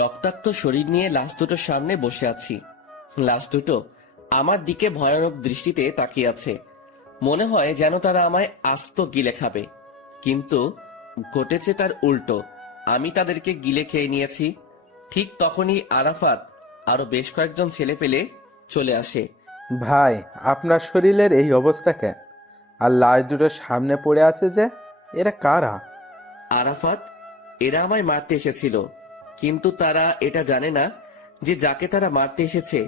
রক্তাক্ত শরীর নিয়ে লাশ দুটোর সামনে বসে আছি। লাশ দুটো আমার দিকে ভয়ানক দৃষ্টিতে তাকিয়ে আছে। মনে হয় যেন তারা আমায় আস্ত গিলে খাবে, কিন্তু ঘটেছে তার উল্টো। আমি তাদেরকে গিলে খেয়ে নিয়েছি। ঠিক তখনই আরাফাত আরো বেশ কয়েকজন ছেলে পেলে চলে আসে। ভাই, আপনার শরীরের এই অবস্থা কেন? আর লাশ দুটো সামনে পড়ে আছে যে, এরা কারা? আরাফাত, এরা আমায় মারতে এসেছিল, কিন্তু তারা এটা জানে না যে যাকে তারা মারতে এসেছে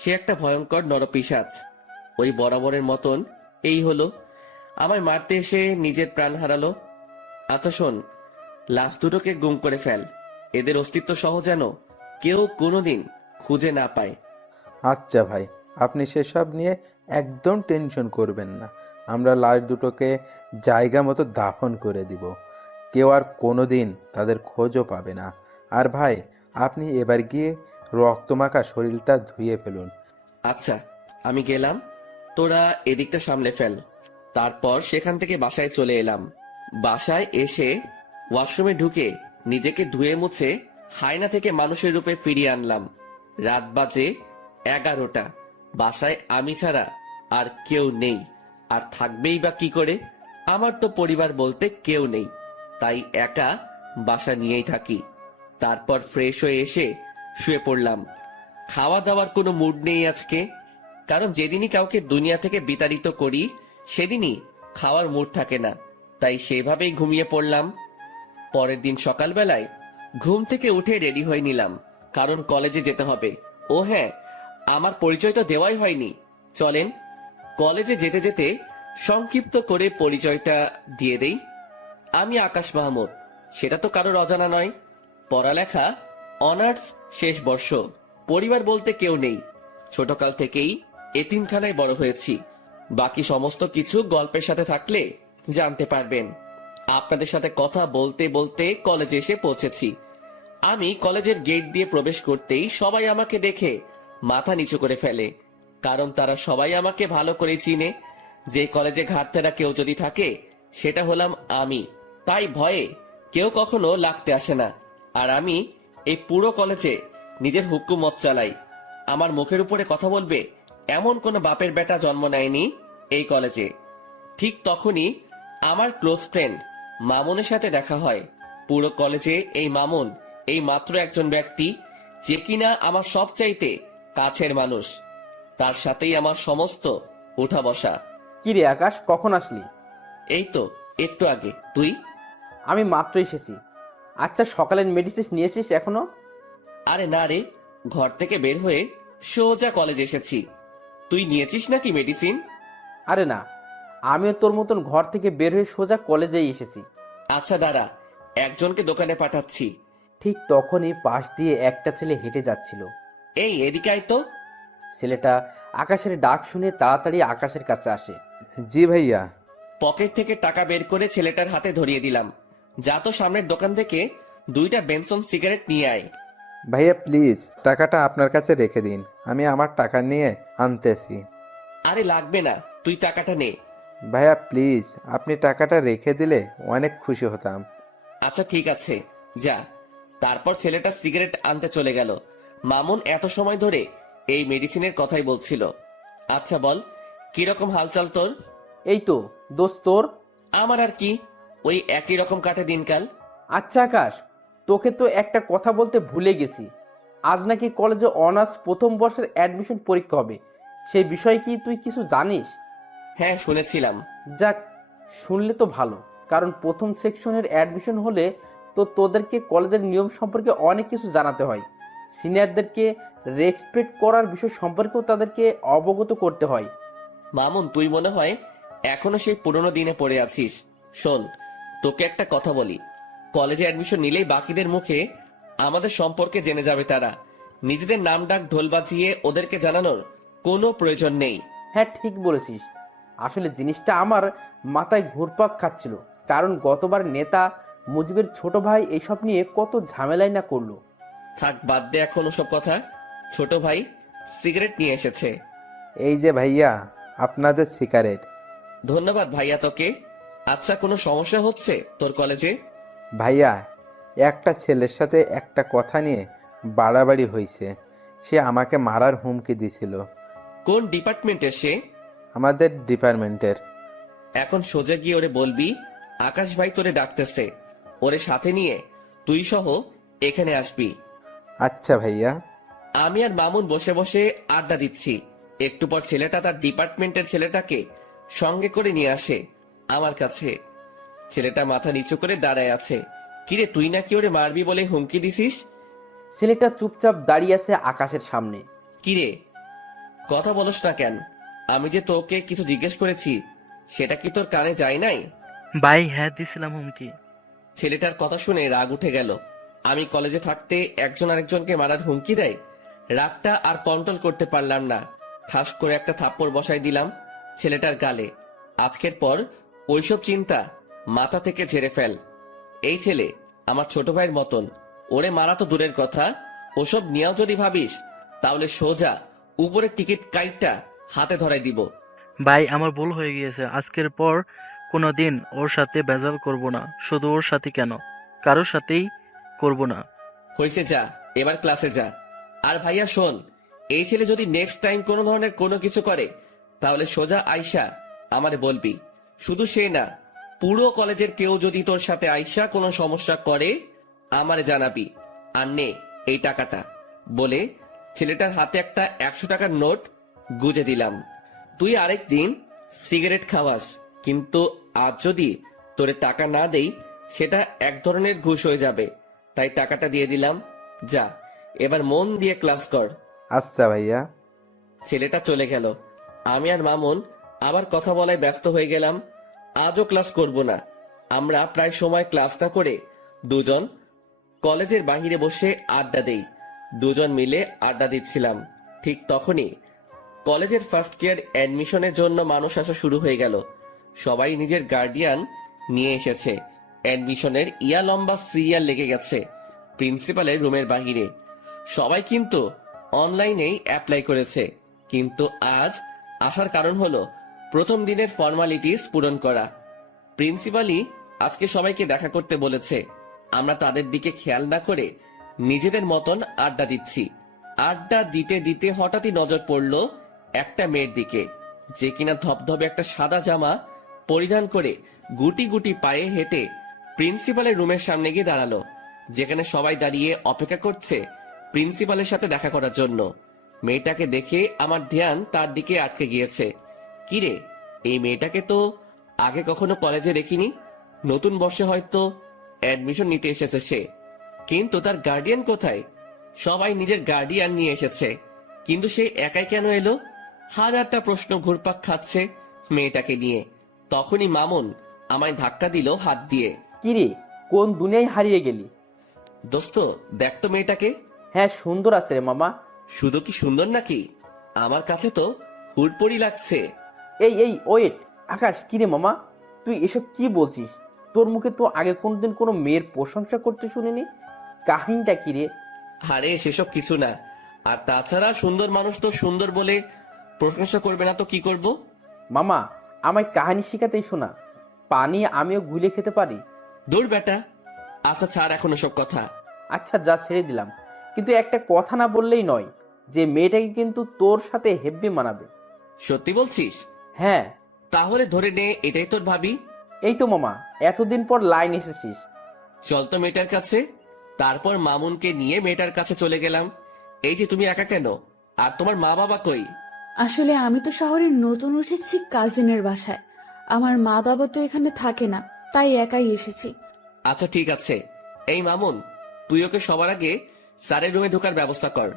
সে একটা ভয়ঙ্কর নরপিশাচ। ওই বরাবরের মতন এই হলো, আমায় মারতে এসে নিজের প্রাণ হারালো। আচ্ছা শোন, লাশ দুটোকে গুম করে ফেল, এদের অস্তিত্ব সহ যেন কেউ কোনোদিন খুঁজে না পায়। আচ্ছা ভাই, আপনি সেসব নিয়ে একদম টেনশন করবেন না। আমরা লাশ দুটোকে জায়গা মতো দাফন করে দিব। কেউ আর কোনোদিন তাদের খোঁজও পাবে না। আর ভাই, আপনি এবার গিয়ে রক্তমাখা শরীরটা ধুয়ে ফেলুন। আচ্ছা, আমি গেলাম, তোরা এদিকটা সামলে ফেল। তারপর সেখান থেকে বাসায় চলে এলাম। বাসায় এসে ওয়াশরুমে ঢুকে নিজেকে ধুয়ে মুছে হায়না থেকে মানুষের রূপে ফিরিয়ে আনলাম। রাত বাজে 11টা। বাসায় আমি ছাড়া আর কেউ নেই, আর থাকবেই বা কি করে? আমার তো পরিবার বলতে কেউ নেই, তাই একা বাসা নিয়েই থাকি। তারপর ফ্রেশ হয়ে এসে শুয়ে পড়লাম। খাওয়া দাওয়ার কোনো মুড নেই আজকে, কারণ যেদিনই কাউকে দুনিয়া থেকে বিতাড়িত করি সেদিনই খাওয়ার মুড থাকে না, তাই সেভাবেই ঘুমিয়ে পড়লাম। পরের দিন সকালবেলায় ঘুম থেকে উঠে রেডি হয়ে নিলাম, কারণ কলেজে যেতে হবে। ও হ্যাঁ, আমার পরিচয় তো দেওয়াই হয়নি, চলেন কলেজে যেতে যেতে সংক্ষিপ্ত করে পরিচয়টা দিয়ে দেই। আমি আকাশ মাহমুদ, সেটা তো কারোর অজানা নয়। পড়ালেখা অনার্স শেষ বর্ষ। পরিবার বলতে কেউ নেই, ছোটকাল থেকেই এতিমখানায় বড় হয়েছি। বাকি সমস্ত কিছু গল্পের সাথে থাকলে জানতে পারবেন। আপনাদের সাথে কথা বলতে বলতে কলেজে এসে পৌঁছেছি। আমি কলেজের গেট দিয়ে প্রবেশ করতেই সবাই আমাকে দেখে মাথা নিচু করে ফেলে, কারণ তারা সবাই আমাকে ভালো করে চিনে। যে কলেজে ঘাটতেরা কেউ যদি থাকে সেটা হলাম আমি, তাই ভয়ে কেউ কখনো লাগতে আসে না। আর আমি এই পুরো কলেজে নিজের হুকুমত চালাই। আমার মুখের উপরে কথা বলবে এমন কোনো বাপের বেটা জন্ম নেয়নি এই কলেজে। ঠিক তখনই আমার ক্লোজ ফ্রেন্ড মামুনের সাথে দেখা হয়। পুরো কলেজে এই মামুন এই মাত্র একজন ব্যক্তি যে কিনা আমার সবচাইতে কাছের মানুষ। তার সাথেই আমার সমস্ত উঠা বসা। কি রে আকাশ, কখন আসলি? এই তো একটু আগে। তুই? আমি মাত্র এসেছি। আচ্ছা, সকালের মেডিসিন নিয়ে এসিস এখনো? আরে না রে, ঘর থেকে বের হয়ে সোজা কলেজ এসেছি। তুই নিয়েছিস নাকি মেডিসিন? আরে না, আমিও তোর মতন ঘর থেকে বের হয়ে সোজা কলেজেই এসেছি। আচ্ছা দাঁড়া, একজনকে দোকানে পাঠাচ্ছি। ঠিক তখনই পাশ দিয়ে একটা ছেলে হেঁটে যাচ্ছিল। এই এদিকে আয় তো। ছেলেটা আকাশের ডাক শুনে তাড়াতাড়ি আকাশের কাছে আসে। জি ভাইয়া। পকেট থেকে টাকা বের করে ছেলেটার হাতে ধরিয়ে দিলাম। যা তো সামনের দোকান থেকে 2টা বেনসন সিগারেট নিয়ে আয়। ভাইয়া প্লিজ, টাকাটা আপনার কাছে রেখে দিন, আমি আমার টাকা নিয়ে আনতেছি। আরে লাগবে না, তুই টাকাটা নে। ভাইয়া প্লিজ, আপনি টাকাটা রেখে দিলে অনেক খুশি হতাম। আচ্ছা ঠিক আছে, যা। তারপর ছেলেটা সিগারেট আনতে চলে গেল। মামুন এত সময় ধরে এই মেডিসিনের কথাই বলছিল। আচ্ছা বল, কিরকম হালচাল তোর? এই তো দোস্ত তোর। আমার আর কি, ওই একই রকম কাটে দিনকাল। আচ্ছা আকাশ, তোকে তো একটা কথা বলতে ভুলে গেছি। আজ নাকি কলেজে অনার্স প্রথম বর্ষের অ্যাডমিশন পরীক্ষা হবে। সেই বিষয়ে কি তুই কিছু জানিস? হ্যাঁ শুনেছিলাম। যাক, শুনলে তো ভালো, কারণ প্রথম সেকশনের অ্যাডমিশন হলে তো তোদেরকে কলেজের নিয়ম সম্পর্কে অনেক কিছু জানাতে হয়। সিনিয়রদেরকে রেসপেক্ট করার বিষয় সম্পর্কেও তাদেরকে অবগত করতে হয়। মামুন, তুই মনে হয় এখনো সেই পুরনো দিনে পড়ে আছিস। শোন, তোকে একটা কথা বলি, কলেজে অ্যাডমিশন নিলেই বাকিদের মুখে আমাদের সম্পর্কে জেনে যাবে তারা। নিজেদের নাম ডাক ঢোল বাজিয়ে ওদেরকে জানানোর কোনো প্রয়োজন নেই। হ্যাঁ ঠিক বলেছিস। আসলে জিনিসটা আমার মাথায় ঘুরপাক খাচ্ছিল, কারণ গতবার নেতা মুজিবের ছোট ভাই এইসব নিয়ে কত ঝামেলাই না করলো। থাক, বাদ দে এখন ওসব কথা। ছোট ভাই সিগারেট নিয়ে এসেছে। এই যে ভাইয়া, আপনাদের সিগারেট। ধন্যবাদ ভাইয়া তোকে। আচ্ছা, কোনো সমস্যা হচ্ছে তোর কলেজে? ভাইয়া, একটা ছেলের সাথে একটা কথা নিয়ে বাড়াবাড়ি হয়েছে। সে আমাকে মারার হুমকি দিছিল। কোন ডিপার্টমেন্টের সে? আমাদের ডিপার্টমেন্টের। এখন সোজা গিয়ে ওরে বলবি আকাশ ভাই তোরে ডাকতেছে, ওরে সাথে নিয়ে তুই সহ এখানে আসবি। আচ্ছা ভাইয়া। আমি আর মামুন বসে বসে আড্ডা দিচ্ছি। একটু পর ছেলেটা তার ডিপার্টমেন্টের ছেলেটাকে সঙ্গে করে নিয়ে আসে আমার কাছে। ছেলেটা মাথা নিচু করে দাঁড়ায় আছে। কিরে, তুই নাকি ওরে মারবি বলে হুমকি দিছিস? ছেলেটা চুপচাপ দাঁড়িয়ে আছে আকাশের সামনে। কিরে, কথা বলস না কেন? আমি যে তোকে কিছু জিজ্ঞেস করেছি সেটা কি তোর কানে যায় নাই? ভাই হ্যাঁ দিছিলাম হুমকি। ছেলেটার কথা শুনে রাগ উঠে গেল। আমি কলেজে থাকতে একজন আরেকজনকে মারার হুমকি দেয়। রাগটা আর কন্ট্রোল করতে পারলাম না, ঠাস করে একটা থাপ্পড় বসাই দিলাম ছেলেটার গালে। আজকের পর ওইসব চিন্তা মাথা থেকে ঝেড়ে ফেল। এই ছেলে আমার ছোট ভাইয়ের মতন, ওরে মারা তো দূরের কথা, ওসব নিয়েও যদি ভাবিস তাহলে সোজা উপরের টিকিট কাইটটা হাতে ধরাই দিব। ভাই আমার ভুল হয়ে গিয়েছে, আজকের পর কোনোদিন ওর সাথে ভেজাল করব না। শুধু ওর সাথে কেন, কারোর সাথেই করব না। হয়েছে, যা এবার ক্লাসে যা। আর ভাইয়া শোন, এই ছেলে যদি নেক্সট টাইম কোনো ধরনের কোনো কিছু করে তাহলে সোজা আয়শা আমারে বলবি। শুধু সে না, পুরো কলেজের কেউ যদি তোর সাথে আয়শা কোনো সমস্যা করে আমারে জানাবি। আর নে এই টাকাটা, বলে ছেলেটার হাতে একটা 100 টাকার নোট গুজে দিলাম। তুই আরেকদিন সিগারেট খাওয়াস, কিন্তু আজ যদি তোরে টাকা না দেই সেটা এক ধরনের ঘুষ হয়ে যাবে। তাই টাকাটা দিয়ে দিলাম, যা এবার মন দিয়ে ক্লাস কর। আচ্ছা ভাইয়া। ছেলেটা চলে গেল। আমি আর মামুন আবার কথা বলায় ব্যস্ত হয়ে গেলাম। আজও ক্লাস করব না। আমরা প্রায় সময় ক্লাস না করে দুজন কলেজের বাহিরে বসে আড্ডা দেই। দুজন মিলে আড্ডা দিচ্ছিলাম, ঠিক তখনই কলেজের ফার্স্ট ইয়ার অ্যাডমিশনের জন্য মানুষ আসা শুরু হয়ে গেল। সবাই নিজের গার্ডিয়ান নিয়ে এসেছে। অ্যাডমিশনের ইয়া লম্বা সিরিয়াল লেগে গেছে প্রিন্সিপালের রুমের বাহিরে। সবাই কিন্তু অনলাইনেই অ্যাপ্লাই করেছে, কিন্তু আজ আসার কারণ হলো প্রথম দিনের ফর্মালিটিস পূরণ করা। প্রিন্সিপালই আজকে সবাইকে দেখা করতে বলেছে। আমরা তাদের দিকে খেয়াল না করে নিজেদের মতন আড্ডা দিচ্ছি। আড্ডা দিতে দিতে হঠাৎই নজর পড়লো একটা মেয়ের দিকে, যে কিনা ধবধবে একটা সাদা জামা পরিধান করে গুটি গুটি পায়ে হেঁটে প্রিন্সিপালের রুমের সামনে গিয়ে দাঁড়ালো, যেখানে সবাই দাঁড়িয়ে অপেক্ষা করছে প্রিন্সিপালের সাথে দেখা করার জন্য। মেয়েটাকে দেখে আমার ধ্যান তার দিকে আটকে গিয়েছে। কিরে, এই মেয়েটাকে তো আগে কখনো কলেজে দেখিনি। নতুন বর্ষে হয়তো অ্যাডমিশন নিতে এসেছে সে, কিন্তু তার গার্ডিয়ান কোথায়? সবাই নিজের গার্ডিয়ান নিয়ে এসেছে, কিন্তু সে একাই কেন এলো? হাজারটা প্রশ্ন ঘুরপাক খাচ্ছে মেয়েটাকে নিয়ে। তখনই মামুন আমায় ধাক্কা দিল হাত দিয়ে। কিরে, কোন দুনিয়ায় হারিয়ে গেলি? দোস্ত, দেখ তো মেয়েটাকে। হ্যাঁ সুন্দর আছে রে মামা। শুধু কি সুন্দর নাকি, আমার কাছে তো হুড়পড়ি লাগছে। এই এই ওয়েট, আকাশ কিরে মামা, তুই এসব কি বলছিস? তোর মুখে তো আগে কোনোদিন কোনো মেয়ের প্রশংসা করতে শুনিনি। কাহিনীটা কিরে? আরে সেসব কিছু না। আর তাছাড়া সুন্দর মানুষ তো সুন্দর বলে প্রশংসা করবে না তো কি করব? মামা, আমায় কাহিনী শেখাতেই শোনা। পানি আমিও গুলে খেতে পারি। দূর বেটা। আচ্ছা ছাড় এখন সব কথা। আচ্ছা যা ছেড়ে দিলাম, কিন্তু একটা কথা না বললেই নয়, যে মেয়েটাকে কিন্তু তোর সাথে হেব্বি মানাবে। সত্যি বলছিস? হ্যাঁ। তাহলে ধরে নে এটাই তোর ভাবি। এই তো মামা, এতদিন পর লাইন এসেছিস। চল তো মেয়েটার কাছে। তারপর মামুনকে নিয়ে মেয়েটার কাছে চলে গেলাম। এই যে তুমি একা কেন? আর তোমার মা বাবা কই? আসলে আমি তো শহরে নতুন উঠেছি কাজিনের বাসায়। আমার মা বাবা তো এখানে থাকে না, তাই একাই এসেছি। আচ্ছা ঠিক আছে। এই মামুন, তুই ওকে সবার আগে স্যারের রুমে ঢোকার ব্যবস্থা কর।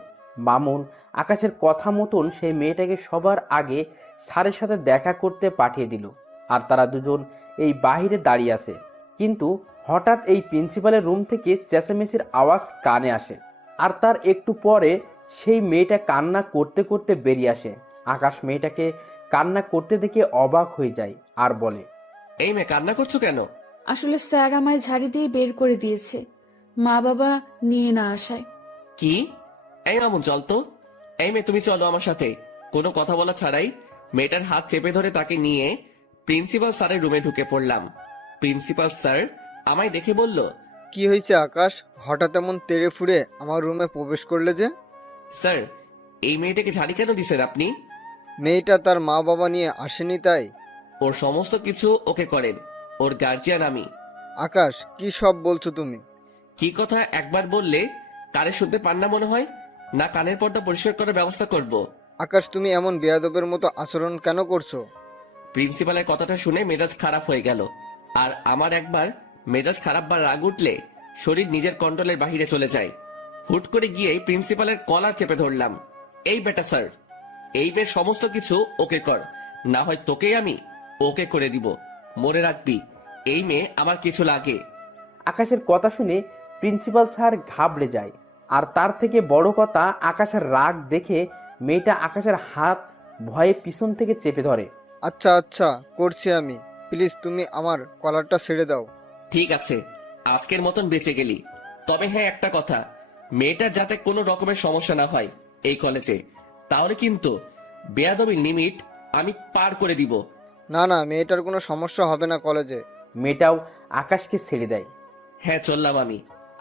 মামুন আকাশের কথা মতন সেই মেয়েটাকে সবার আগে স্যারের সাথে দেখা করতে পাঠিয়ে দিল। আর তারা দুজন এই বাহিরে দাঁড়িয়ে আছে। কিন্তু হঠাৎ এই প্রিন্সিপালের রুম থেকে চেঁচামেচির আওয়াজ কানে আসে। আর তার একটু পরে সেই মেয়েটা কান্না করতে করতে বেরিয়ে আসে। আকাশ মেয়েটাকে কান্না করতে দেখে অবাক হয়ে যায় আর বলে, এই মেয়ে, কান্না করছো কেন? আসলে স্যার আমায় ঝাড়ি দিয়ে বের করে দিয়েছে, মা বাবা নিয়ে না আসায়। কি? এই মামুন চল তো। এই মেয়ে, তুমি চলো আমার সাথে। কোনো কথা বলা ছাড়াই মেয়েটার হাত চেপে ধরে তাকে নিয়ে প্রিন্সিপাল স্যারের রুমে ঢুকে পড়লাম। প্রিন্সিপাল স্যার আমায় দেখে বলল, কি হয়েছে আকাশ, হঠাৎ এমন তেড়ে ফুড়ে আমার রুমে প্রবেশ করলে যে? স্যার, এই মেয়েটাকে ঝাড়ি কেন দিছেন আপনি? মেয়েটা তার মা বাবা নিয়ে আসেনি তাই? ওর সমস্ত কিছু ওকে করেন, ওর গার্জিয়ান আমি। আকাশ, কি সব বলছো তুমি? কি কথা একবার বললে কানে শুনতে পান না মনে হয়? না কানের পর্দা পরিষ্কার করার ব্যবস্থা করব? আকাশ, তুমি এমন বেয়াদবের মতো আচরণ কেন করছো? প্রিন্সিপালের কথাটা শুনে মেজাজ খারাপ হয়ে গেল। আর আমার একবার মেজাজ খারাপ বা রাগ উঠলে শরীর নিজের কন্ট্রোলের বাহিরে চলে যায়। হুট করে গিয়েই প্রিন্সিপালের কলার চেপে ধরলাম। এই বেটা স্যার, এই মেয়ের সমস্ত কিছু ওকে কর, না হয় তোকেই আমি ওকে করে দিব। মনে রাখবি, এই মেয়ে আমার কিছু লাগে। আকাশের কথা শুনে প্রিন্সিপাল স্যার ঘাবড়ে যায়। আর তার থেকে বড় কথা, আকাশের রাগ দেখে মেয়েটা আকাশের হাত ভয়ে পিছন থেকে চেপে ধরে। আচ্ছা আচ্ছা, করছি আমি। প্লিজ তুমি আমার কলারটা ছেড়ে দাও। ঠিক আছে, আজকের মতন বেঁচে গেলি। তবে হ্যাঁ, একটা কথা, মেয়েটার যাতে কোনো রকমের সমস্যা না হয় এই কলেজে, তাহলে কিন্তু বেয়াদবির লিমিট আমি পার করে দিব। না না, মেয়েটার কোনো সমস্যা হবে না কলেজে। মেয়েটাও আকাশকে ছেড়ে দেয়। হ্যাঁ, চললাম আমি।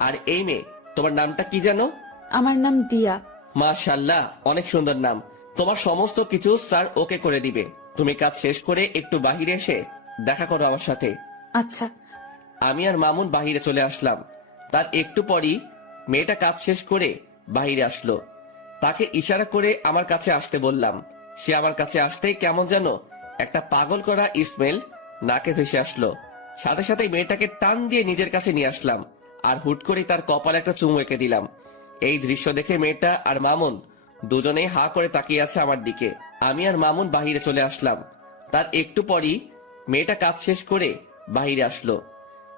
আর এই মেয়ে, তোমার নামটা কি জানো? আমার নাম দিয়া। মাশাআল্লাহ, অনেক সুন্দর নাম। তোমার সমস্ত কিছু স্যার ওকে করে দিবে। তুমি কাজ শেষ করে একটু বাহিরে এসে দেখা করো আমার সাথে। আচ্ছা। আমি আর মামুন বাহিরে চলে আসলাম। তার একটু পরই মেয়েটা কাজ শেষ করে বাহিরে আসলো। তাকে ইশারা করে আমার কাছে আসতে বললাম। সে আমার কাছে আসতেই কেমন যেন একটা পাগল করা স্মেল নাকে ভেসে আসলো। সাথে সাথে মেয়েটাকে টান দিয়ে নিজের কাছে নিয়ে আসলাম আর হুট করে তার কপালে একটা চুমু এঁকে দিলাম। এই দৃশ্য দেখে মেয়েটা আর মামুন দুজনেই হা করে তাকিয়ে আছে আমার দিকে। আমি আর মামুন বাহিরে চলে আসলাম। তার একটু পরই মেয়েটা কাজ শেষ করে বাহিরে আসলো।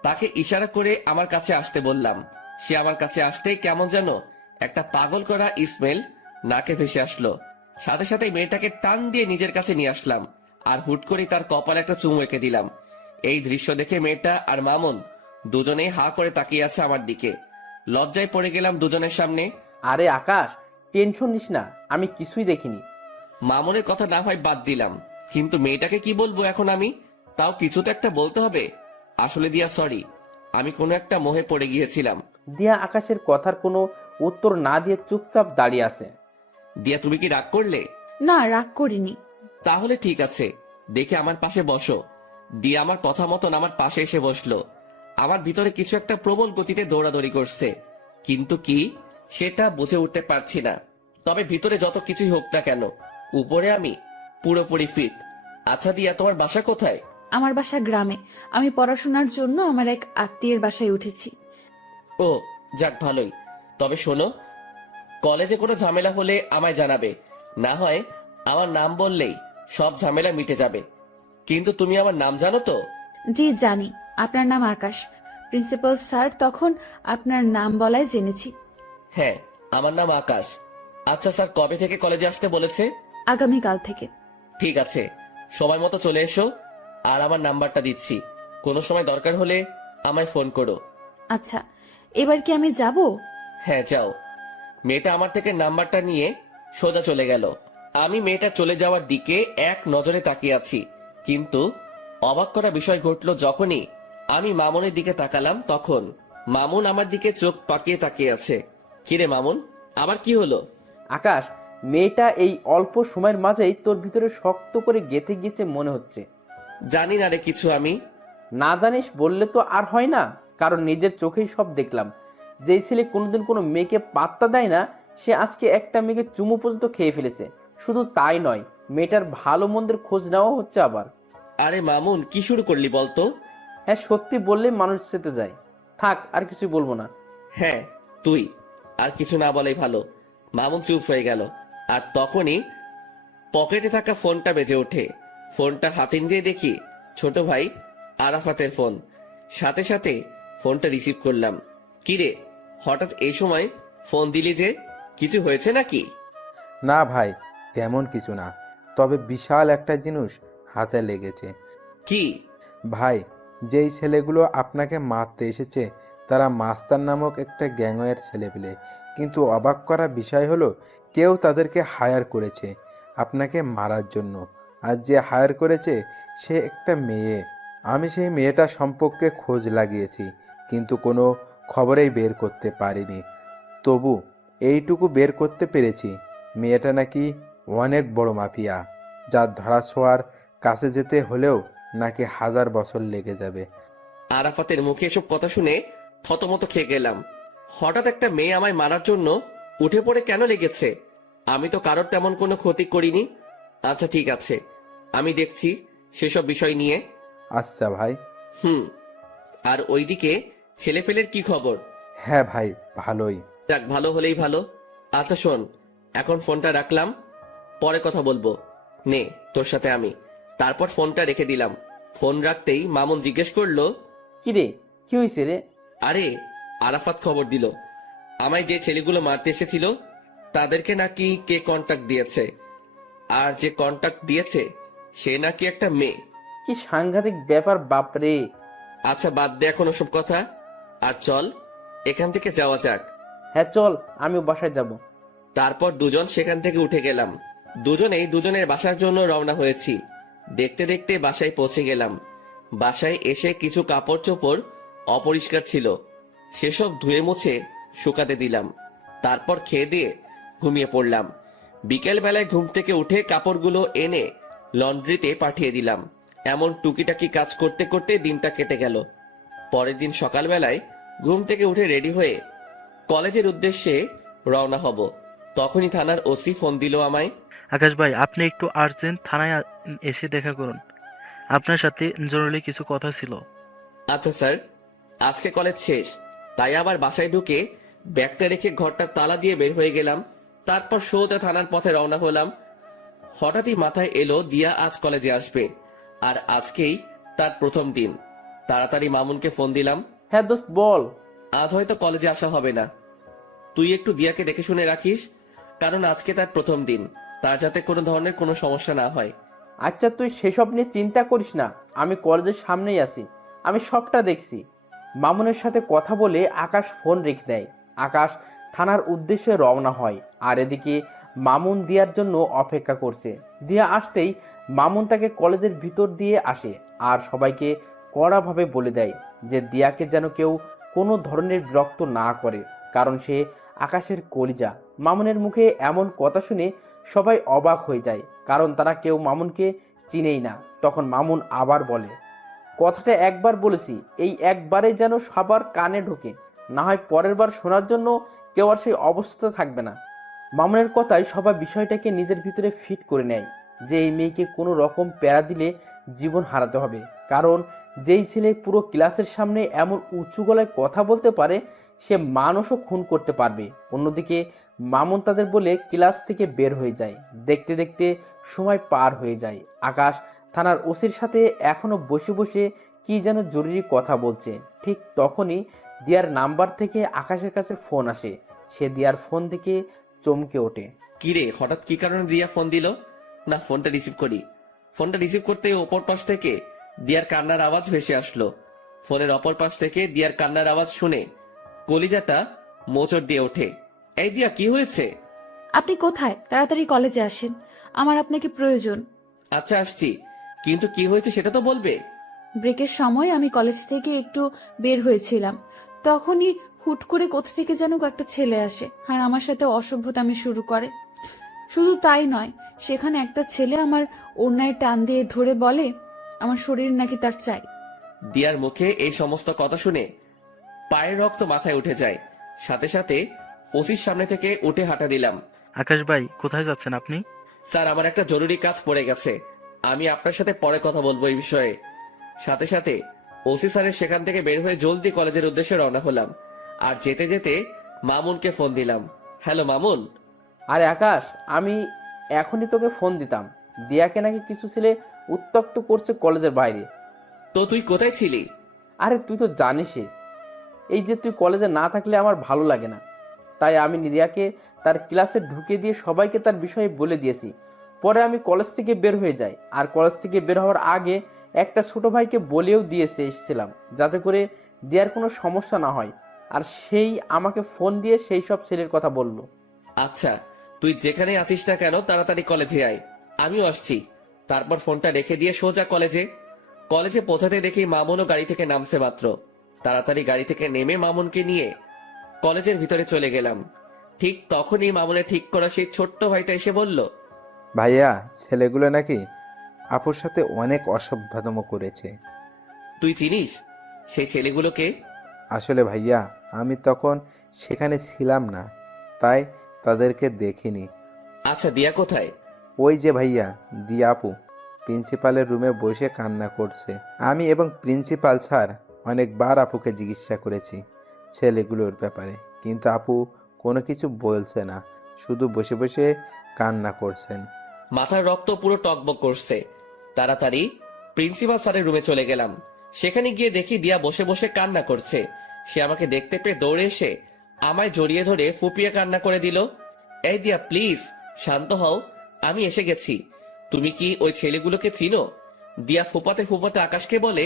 তাকে ইশারা করে আমার কাছে আসতে বললাম। সে আমার কাছে আসতেই কেমন যেন একটা পাগল করা স্মেল নাকে ভেসে আসলো। সাথে সাথে মেয়েটাকে টান দিয়ে নিজের কাছে নিয়ে আসলাম আর হুট করে তার কপালে একটা চুমু এঁকে দিলাম। এই দৃশ্য দেখে মেয়েটা আর মামুন দুজনেই হা করে তাকিয়ে আছে আমার দিকে। লজ্জায় পড়ে গেলাম দুজনের সামনে। আরে আকাশ, টেনশন নিস না, আমি কিছুই দেখিনি। মামুনের কথা না হয় বাদ দিলাম, কিন্তু মেয়েটাকে কি বলবো এখন আমি? তাও কিছু তো একটা বলতে হবে। আসলে দিয়া সরি, আমি কোনো একটা মোহে পড়ে গিয়েছিলাম। দিয়া আকাশের কথার কোনো উত্তর না দিয়ে চুপচাপ দাঁড়িয়ে আছে। দিয়া, তুমি কি রাগ করলে? না, রাগ করিনি। তাহলে ঠিক আছে, দেখে আমার পাশে বসো। দিয়া আমার কথা মতন আমার পাশে এসে বসলো। আমার ভিতরে কিছু একটা প্রবল গতিতে দৌড়াদৌড়ি করছে, কিন্তু কি সেটা বুঝে উঠতে পারছি না। তবে ভিতরে যত কিছুই হোক না কেন, উপরে আমি পুরোপুরি ফিট। আচ্ছা দিয়া, তোমার বাসা কোথায়? আমার বাসা গ্রামে। আমি পড়াশোনার জন্য আমার এক আত্মীয়ের বাসায় উঠেছি। ও, যাক ভালোই। তবে শোনো, কলেজে কোনো ঝামেলা হলে আমায় জানাবে। না হয় আমার নাম বললেই সব ঝামেলা মিটে যাবে। কিন্তু তুমি আমার নাম জানো তো? জি জানি, আপনার নাম আকাশ। প্রিন্সিপাল স্যার তখন আপনার নাম বলায় জেনেছি। হ্যাঁ, আমার নাম আকাশ। আচ্ছা স্যার কবে থেকে কলেজে আসতে বলেছে? আগামীকাল থেকে। ঠিক আছে, সময় মতো চলে এসো। আর আমার নাম্বারটা দিচ্ছি, কোনো সময় দরকার হলে আমায় ফোন করো। আচ্ছা, এবার কি আমি যাব? হ্যাঁ, যাও। মেয়েটা আমার থেকে নাম্বারটা নিয়ে সোজা চলে গেল। আমি মেয়েটা চলে যাওয়ার দিকে এক নজরে তাকিয়ে আছি, কিন্তু অবাক করা বিষয় ঘটলো যখনই আমি মামুনের দিকে তাকালাম। তখন মামুন আমার দিকে চোখ পাকিয়ে তাকিয়ে আছে। কিরে মামুন, আবার কি হলো? আকাশ, মেয়েটা এই অল্প সময়ের মাঝেই তোর ভিতরে শক্ত করে গেঁথে গিয়েছে মনে হচ্ছে। জানি না রে কিছু আমি। না জানিস বললে তো আর হয় না, কারণ নিজের চোখেই সব দেখলাম। যেই ছেলে কোনোদিন কোনো মেয়েকে পাত্তা দেয় না, সে আজকে একটা মেয়েকে চুমু পর্যন্ত খেয়ে ফেলেছে। শুধু তাই নয়, মেয়েটার ভালো মন্দের খোঁজ নেওয়া হচ্ছে আবার। আরে মামুন, কি শুরু করলি বলতো? হ্যাঁ, সত্যি বললে মানুষ চেতে যায়। থাক, আর কিছু বলবো না। হ্যাঁ, তুই আর কিছু না বলাই ভালো। মামুন চুপ হয়ে গেল। আর তখনই পকেটে থাকা ফোনটা বেজে ওঠে। ফোনটা হাতে দিয়ে দেখি ছোট ভাই আরাফাতের ফোন। সাথে সাথে ফোনটা রিসিভ করলাম। কিরে, হঠাৎ এই সময় ফোন দিলি যে? কিছু হয়েছে নাকি? না ভাই, তেমন কিছু না, তবে বিশাল একটা জিনিস হাতে লেগেছে। কি? ভাই, যেই ছেলেগুলো আপনাকে মারতে এসেছে তারা মাস্তান নামক একটা গ্যাংয়ের ছেলেপেলে। কিন্তু অবাক করা বিষয় হলো, কেউ তাদেরকে হায়ার করেছে আপনাকে মারার জন্য। আর যে হায়ার করেছে সে একটা মেয়ে। আমি সেই মেয়েটা সম্পর্কে খোঁজ লাগিয়েছি, কিন্তু কোনো খবরেই বের করতে পারিনি। তবু এইটুকু বের করতে পেরেছি, মেয়েটা নাকি অনেক বড় মাফিয়া, যার ধরাছোঁয়ার কাছে যেতে হলেও নাকি 1000 বছর লেগে যাবে। আরাফাতের মুখে এসব কথা শুনে থতমত খেয়ে গেলাম। হঠাৎ একটা মেয়ে আমায় মারার জন্য উঠে পড়ে কেন লেগেছে? আমি তো কারোর তেমন কোনো ক্ষতি করিনি। আচ্ছা ঠিক আছে, আমি দেখছি সেসব বিষয় নিয়ে। আচ্ছা ভাই। আর ওইদিকে ছেলেপেলের কি খবর? হ্যাঁ ভাই, ভালোই। যাক, ভালো হলেই ভালো। আচ্ছা শোন, এখন ফোনটা রাখলাম, পরে কথা বলবো। নে তোর সাথে আমি। তারপর ফোনটা রেখে দিলাম। ফোন রাখতেই মামুন জিজ্ঞেস করলো, কি রে, কি হয়েছে রে? আরে আরাফাত খবর দিল আমায় যে ছেলেগুলো মারতে এসেছিল তাদেরকে নাকি কে কন্টাক্ট দিয়েছে, আর যে কন্টাক্ট দিয়েছে সে নাকি একটা মেয়ে। কি সাংঘাতিক ব্যাপার বাপরে। আচ্ছা বাদ দে এখন ওসব কথা, আর চল এখান থেকে যাওয়া যাক। হ্যাঁ চল, আমিও বাসায় যাব। তারপর দুজন সেখান থেকে উঠে গেলাম। দুজনেই দুজনের বাসার জন্য রওনা হয়েছি। দেখতে দেখতে বাসায় পৌঁছে গেলাম। বাসায় এসে কিছু কাপড় চোপড় অপরিষ্কার ছিল, সেসব ধুয়ে মুছে শুকাতে দিলাম। তারপর খেয়ে দিয়ে ঘুমিয়ে পড়লাম। বিকেল বেলায় ঘুম থেকে উঠে কাপড়গুলো এনে লন্ড্রিতে পাঠিয়ে দিলাম। এমন টুকিটাকি কাজ করতে করতে দিনটা কেটে গেল। পরের দিন সকালবেলায় ঘুম থেকে উঠে রেডি হয়ে কলেজের উদ্দেশ্যে রওনা হব। তখনই থানার ওসি ফোন দিল আমায়। আকাশ ভাই, আপনি একটু আর্জেন্ট থানায় এসে দেখা করুন, আপনার সাথে জরুরি কিছু কথা ছিল। আচ্ছা স্যার, আজকে কলেজ শেষ, তাই আবার বাসায় ঢুকে ব্যাগটা রেখে ঘরটা তালা দিয়ে বের হয়ে গেলাম। তারপর সোজা থানার পথে রওনা হলাম। হঠাৎই মাথায় এলো দিয়া আজ কলেজে আসবে, আর আজকেই তার প্রথম দিন। তাড়াতাড়ি মামুনকে ফোন দিলাম। হ্যাঁ দোস্ত বল। আজ হয়তো কলেজে আসা হবে না, তুই একটু দিয়াকে দেখে শুনে রাখিস, কারণ আজকে তার প্রথম দিন, তার যাতে কোনো ধরনের কোনো সমস্যা না হয়। আচ্ছা তুই সেসব নিয়ে চিন্তা করিস না, আমি কলেজের সামনেই আছি, আমি সবটা দেখছি। মামুনের সাথে কথা বলে আকাশ ফোন রেখে দেয়। আকাশ থানার উদ্দেশ্যে রওনা হয়, আর এদিকে মামুন দিয়ার জন্য অপেক্ষা করছে। দিয়া আসতেই মামুন তাকে কলেজের ভিতর দিয়ে আসে আর সবাইকে কড়াভাবে বলে দেয় যে দিয়াকে যেন কেউ কোনো ধরনের বিরক্ত না করে, কারণ সে আকাশের কলিজা। মামুনের মুখে এমন কথা শুনে সবাই অবাক হয়ে যায়, কারণ তারা কেউ মামুনকে চিনেই না। তখন মামুন আবার বলে, কথাটা একবার বলেছি, এই একবারেই যেন সবার কানে ঢোকে, না হয় পরের বার শোনার জন্য কেউ আর সেই অবস্থা থাকবে না। মামুনের কথায় সবাই বিষয়টাকে নিজের ভিতরে ফিট করে নেয় যে এই মেয়েকে কোনো রকম প্যারা দিলে জীবন হারাতে হবে, কারণ যেই ছেলে পুরো ক্লাসের সামনে এমন উঁচু গলায় কথা বলতে পারে সে মানুষও খুন করতে পারবে। অন্যদিকে মামুন তাদের বলে ক্লাস থেকে বের হয়ে যায়। দেখতে দেখতে সময় পার হয়ে যায়। আকাশ থানার ওসির সাথে এখনো বসে বসে কি যেন জরুরি কথা বলছে। ঠিক তখনই দিয়ার নাম্বার থেকে আকাশের কাছে ফোন আসে। সে দিয়ার ফোন থেকে চমকে ওঠে। কিরে, হঠাৎ কি কারণে দিয়া ফোন দিল? না, ফোনটা রিসিভ করি। ফোনটা রিসিভ করতে অপর পাশ থেকে দিয়ার কান্নার আওয়াজ ভেসে আসলো। ফোনের অপর পাশ থেকে দিয়ার কান্নার আওয়াজ শুনে কলিজাটা মোচড় দিয়ে ওঠে। এই দিয়া, কি হয়েছে? আপনি কোথায়? তাড়াতাড়ি কলেজে আসেন, আমার আপনাকে প্রয়োজন। আচ্ছা আসছি, কিন্তু কি হয়েছে সেটা তো বলবে। ব্রেকের সময় আমি কলেজ থেকে একটু বের হয়েছিলাম, তখনই হুট করে কোথা থেকে যেন একটা ছেলে আসে আর আমার সাথে অসভ্যতামি শুরু করে। শুধু তাই নয়, সেখানে একটা ছেলে আমার ওড়নায় টান দিয়ে ধরে বলে আমার শরীর নাকি তার চাই। দিয়ার মুখে এই সমস্ত কথা শুনে পায়ের রক্ত মাথায় উঠে যায়। সাথে সাথে ওসির সামনে থেকে উঠে হাঁটা দিলাম। আকাশ ভাই, কোথায় যাচ্ছেন আপনি? স্যার, আমার একটা জরুরি কাজ পড়ে গেছে, আমি আপনার সাথে পরে কথা বলবো এই বিষয়ে। সাথে সাথে ওসি স্যারের সেখান থেকে বের হয়ে জলদি কলেজের উদ্দেশ্যে রওনা হলাম। আর যেতে যেতে মামুনকে ফোন দিলাম। হ্যালো মামুন। আরে আকাশ, আমি এখনই তোকে ফোন দিতাম, দিয়াকে নাকি কিছু ছেলে উত্ত্যক্ত করছে কলেজের বাইরে। তো তুই কোথায় ছিলি? আরে তুই তো জানিসই, এই যে তুই কলেজে না থাকলে আমার ভালো লাগে না, তাই আমি দিয়াকে তার ক্লাসে ঢুকে দিয়ে সবাইকে তার বিষয়ে বলে দিয়েছি। পরে আমি কলেজ থেকে বের হয়ে যাই, আর কলেজ থেকে বের হওয়ার আগে একটা ছোট ভাইকে বলেও দিয়েছে এসেছিলাম যাতে করে দিয়ার কোনো সমস্যা না হয়, আর সেই আমাকে ফোন দিয়ে সেই সব ছেলের কথা বলল। আচ্ছা, তুই যেখানে আছিস না কেন তাড়াতাড়ি কলেজে আয়, আমিও আসছি। তারপর ফোনটা রেখে দিয়ে সোজা কলেজে পৌঁছাতে দেখি মামুনও গাড়ি থেকে নামছে মাত্র। তাড়াতাড়ি গাড়ি থেকে নেমে মামুনকে নিয়ে কলেজের ভিতরে চলে গেলাম। ঠিক তখনই মামুনের ঠিক করা সেই ছোট্ট ভাইটা এসে বলল, ভাইয়া, ছেলেগুলো নাকি আপুর সাথে অনেক অসভ্যতম করেছে। তুই চিনিস সেই ছেলেগুলোকে? আসলে ভাইয়া, আমি তখন সেখানে ছিলাম না, তাই তাদেরকে দেখিনি। আচ্ছা, দিয়া কোথায়? ওই যে ভাইয়া, দিয়া আপু প্রিন্সিপালের রুমে বসে কান্না করছে। আমি এবং প্রিন্সিপাল স্যার অনেকবার আপুকে জিজ্ঞাসা করেছি ছেলেগুলোর ব্যাপারে, কিন্তু আপু কোনো কিছু বলছে না, শুধু বসে বসে কান্না করছেন। মাথার রক্ত পুরো টকবক করছে। তাড়াতাড়ি প্রিন্সিপাল স্যারের রুমে চলে গেলাম। সেখানে গিয়ে দেখি দিয়া বসে বসে কান্না করছে। সে আমাকে দেখতে পেয়ে দৌড়ে এসে আমায় জড়িয়ে ধরে ফুপিয়ে কান্না করে দিল। এই দিয়া, প্লিজ শান্ত হও, আমি এসে গেছি। তুমি কি ওই ছেলেগুলোকে চিনো? দিয়া ফুপাতে ফুপাতে আকাশকে বলে,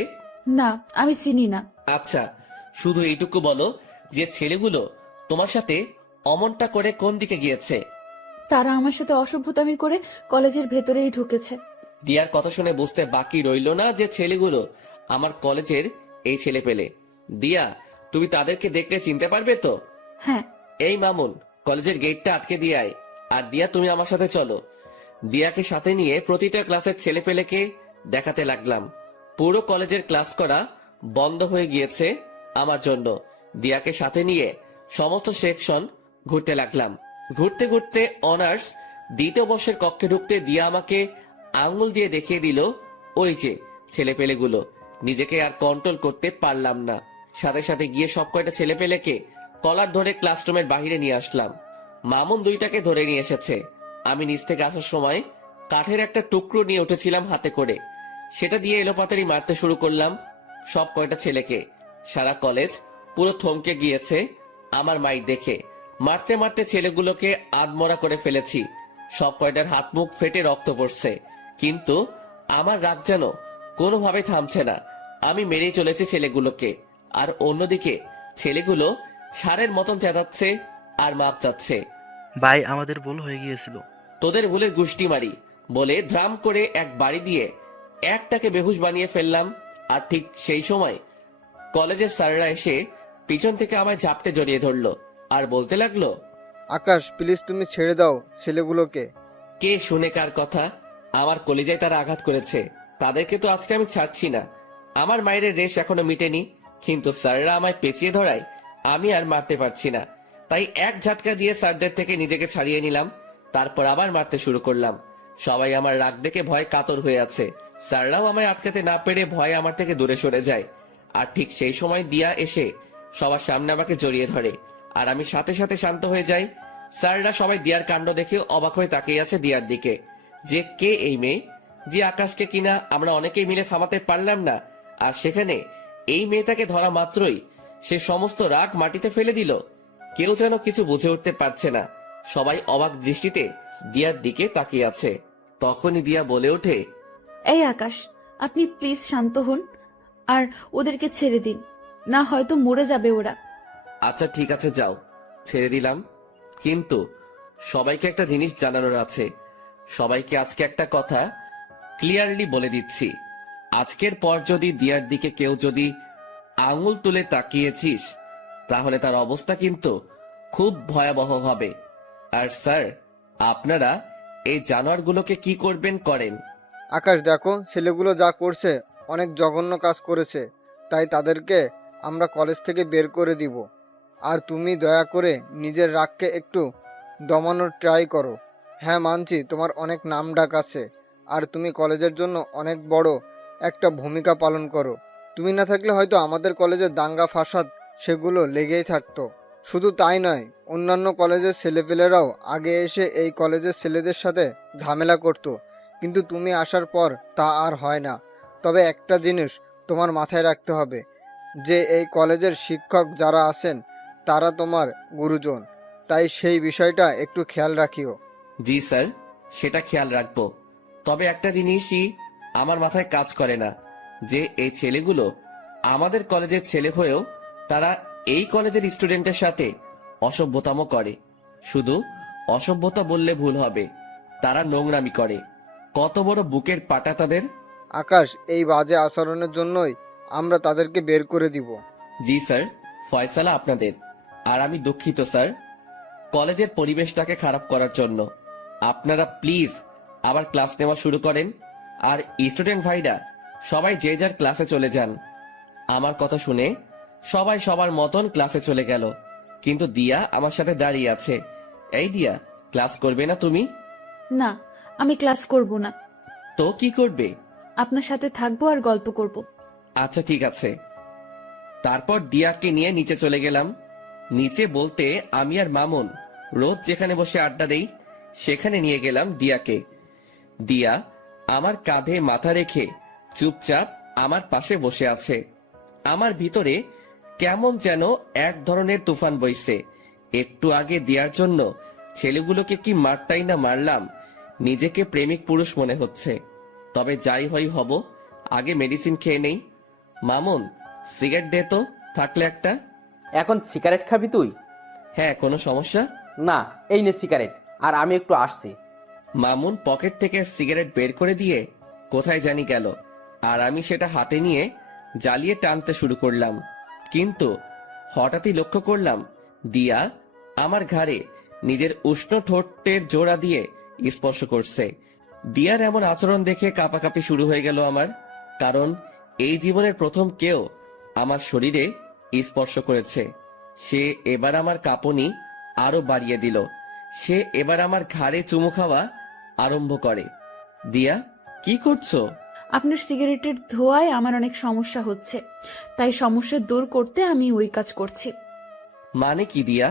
না, আমি চিনি না। আচ্ছা, শুধু এইটুকু বলো যে ছেলেগুলো তোমার সাথে অমনটা করে কোন দিকে গিয়েছে? তারা আমার সাথে অসভ্যতামি করে কলেজের ভেতরেই ঢুকেছে। দিয়ার কথা শুনে বুঝতে বাকি রইল না যে ছেলেগুলো আমার কলেজের এই ছেলে পেলে। দিয়া, তুমি তাদেরকে দেখলে চিনতে পারবে তো? হ্যাঁ। এই মামুন, কলেজের গেটটা আটকে দিয়ে আয়। আর দিয়া, তুমি আমার সাথে চলো। দিয়াকে সাথে নিয়ে প্রতিটা ক্লাসের ছেলে পেলেকে দেখাতে লাগলাম। পুরো কলেজের ক্লাস করা বন্ধ হয়ে গিয়েছে আমার জন্য। দিয়াকে সাথে নিয়ে সমস্ত সেকশন ঘুরতে লাগলাম। ঘুরতে ঘুরতে অনার্স দ্বিতীয় বর্ষের কক্ষে ঢুকতে দিয়া আমাকে আঙ্গুল দিয়ে দেখিয়ে দিল ওই যে ছেলেপেলেগুলো। নিজেকে আর কন্ট্রোল করতে পারলাম না, সাথে সাথে গিয়ে সব কয়টা ছেলেপেলেকে কলার ধরে ক্লাসরুমের বাহিরে নিয়ে আসলাম। মামুন দুইটাকে ধরে নিয়ে এসেছে। আমি নিচ থেকে আসার সময় কাঠের একটা টুকরো নিয়ে উঠেছিলাম হাতে করে, সেটা দিয়ে এলোপাতাড়ি মারতে শুরু করলাম সব কয়টা ছেলেকে। সারা কলেজ পুরো থমকে গিয়েছে আমার মাইক দেখে। মারতে মারতে ছেলেগুলোকে আধমরা করে ফেলেছি। সব কয়টার হাত মুখ ফেটে রক্ত পড়ছে, কিন্তু আমার রাগ যেন কোনোভাবে থামছে না। আমি মেরেই চলেছি ছেলেগুলোকে, আর অন্যদিকে ছেলেগুলো সারের মতন চেঁচাচ্ছে আর মাপ চাচ্ছে। ভাই, আমাদের ভুল হয়ে গিয়েছিল। তোদের ভুলের গুষ্টি মারি বলে ধ্রাম করে এক বাড়ি দিয়ে একটাকে বেহুশ বানিয়ে ফেললাম। আর ঠিক সেই সময় কলেজের স্যাররা এসে পিছন থেকে আমায় ঝাপটে জড়িয়ে ধরলো আর বলতে লাগলো, আকাশ, প্লিজ তুমি ছেড়ে দাও ছেলেগুলোকে। কে শুনে কার কথা? আমার কলিজায় তারা আঘাত করেছে, তাদেরকে তো আজকে আমি ছাড়ছি না। আমার মায়ের রেশ এখনো মিটেনি, কিন্তু স্যাররা আমায় পেঁচিয়ে ধরায় আমি আর মারতে পারছি না। তাই এক ঝাটকা দিয়ে স্যারদের থেকে নিজেকে ছাড়িয়ে নিলাম। তারপর আবার মারতে শুরু করলাম। সবাই আমার রাগ দেখে ভয় কাতর হয়ে আছে। স্যাররাও আমায় আটকাতে না পেরে ভয়ে আমার থেকে দূরে সরে যায়। আর ঠিক সেই সময় দিয়া এসে সবার সামনে আমাকে জড়িয়ে ধরে, আর আমি সাথে সাথে শান্ত হয়ে যাই। স্যাররা সবাই দিয়ার কাণ্ড দেখে অবাক হয়ে তাকিয়ে আছে দিয়ার দিকে, যে কে এই মেয়ে, যে আকাশকে কিনা আমরা অনেকেই মিলে থামাতে পারলাম না। আর সেখানে এই মেয়েটাকে ধরা মাত্রই সে সমস্ত রাগ মাটিতে ফেলে দিল। কেউ যেন কিছু বুঝে উঠতে পারছে না। সবাই অবাক দৃষ্টিতে দিয়ার দিকে তাকিয়ে আছে। তখনই দিয়া বলে ওঠে, এই আকাশ, আপনি প্লিজ শান্ত হন আর ওদেরকে ছেড়ে দিন, না হয়তো মরে যাবে ওরা। আচ্ছা ঠিক আছে, যাও, ছেড়ে দিলাম। কিন্তু সবাইকে একটা জিনিস জানানোর আছে। সবাইকে আজকে একটা কথা ক্লিয়ারলি বলে দিচ্ছি। আজকের পর যদি দিয়ার দিকে কেউ যদি আঙুল তুলে তাকিয়েছিস, তাহলে তার অবস্থা কিন্তু খুব ভয়াবহ হবে। আর স্যার, আপনারা এই জানোয়ারগুলোকে কি করবেন করেন। আকাশ, দেখো ছেলেগুলো যা করছে অনেক জঘন্য কাজ করেছে, তাই তাদেরকে আমরা কলেজ থেকে বের করে দিব। আর তুমি দয়া করে নিজের রাগকে একটু দমানোর ট্রাই করো। হ্যাঁ মানছি, তোমার অনেক নাম ডাক আছে, আর তুমি কলেজের জন্য অনেক বড় একটা ভূমিকা পালন করো। তুমি না থাকলে হয়তো আমাদের কলেজের দাঙ্গা ফাসাদ সেগুলো লেগেই থাকতো। শুধু তাই নয়, অন্যান্য কলেজের ছেলেপেলেরাও আগে এসে এই কলেজের ছেলেদের সাথে ঝামেলা করতো, কিন্তু তুমি আসার পর তা আর হয় না। তবে একটা জিনিস তোমার মাথায় রাখতে হবে যে এই কলেজের শিক্ষক যারা আছেন তারা তোমার গুরুজন, তাই সেই বিষয়টা একটু খেয়াল রাখিও। জি স্যার, সেটা খেয়াল রাখবো। তবে একটা জিনিসই আমার মাথায় কাজ করে না, যে এই ছেলেগুলো আমাদের কলেজের ছেলে হয়েও তারা এই কলেজের স্টুডেন্টের সাথে অসভ্যতাম করে। শুধু অসভ্যতা বললে ভুল হবে, তারা নোংরামি করে। কত বড় বুকের পাটা তাদের! আকাশ, এই বাজে আচরণের জন্যই আমরা তাদেরকে বের করে দিব। জি স্যার, ফয়সালা আপনাদের। আর আমি দুঃখিত স্যার কলেজের পরিবেশটাকে খারাপ করার জন্য। আপনারা প্লিজ আবার ক্লাস নেওয়া শুরু করেন, আর স্টুডেন্ট ভাইরা সবাই যে যার ক্লাসে চলে যান। আমার কথা শুনে সবাই সবার মতন ক্লাসে চলে গেল, কিন্তু দিয়া আমার সাথে দাঁড়িয়ে আছে। এই দিয়া, ক্লাস করবে না তুমি? না, আমি ক্লাস করব না। তো কি করবে? আপনার সাথে থাকবো আর গল্প করব। আচ্ছা ঠিক আছে। তারপর দিয়াকে নিয়ে নিচে চলে গেলাম। নিচে বলতে আমি আর মামুন রোজ যেখানে বসে আড্ডা দেই সেখানে নিয়ে গেলাম দিয়াকে। দিয়া আমার কাঁধে মাথা রেখে চুপচাপ আমার পাশে বসে আছে। আমার ভিতরে কেমন যেন এক ধরনের তুফান বইছে। একটু আগে দিয়ার জন্য ছেলেগুলোকে কি মারটাই না মারলাম, নিজেকে প্রেমিক পুরুষ মনে হচ্ছে। তবে যাই হই হব, আগে মেডিসিন খেয়ে নেই। মামুন, সিগারেট দে তো, থাকলে একটা। এখন সিগারেট খাবি তুই? হ্যাঁ, কোনো সমস্যা? না, এই নে সিগারেট, আর আমি একটু আসছি। মামুন পকেট থেকে সিগারেট বের করে দিয়ে কোথায় জানি গেল, আর আমি সেটা হাতে নিয়ে জ্বালিয়ে টানতে শুরু করলাম। কিন্তু হঠাৎই লক্ষ্য করলাম দিয়া আমার ঘাড়ে নিজের উষ্ণ ঠোঁটের জোড়া দিয়ে স্পর্শ করছে। দিয়ার এমন আচরণ দেখে কাঁপাকাঁপি শুরু হয়ে গেল আমার, কারণ এই জীবনের প্রথম কেউ আমার শরীরে স্পর্শ করেছে। সে এবার আমার কাঁপুনি আরো বাড়িয়ে দিল। সে এবার আমার ঘাড়ে চুমু খাওয়া আরম্ভ করে। দিয়া, কি করছো? আপনার সিগারেটের ধোঁয়ায় আমার অনেক সমস্যা হচ্ছে, তাই সমস্যা দূর করতে আমি ওই কাজ করছি। মানে কি দিয়া?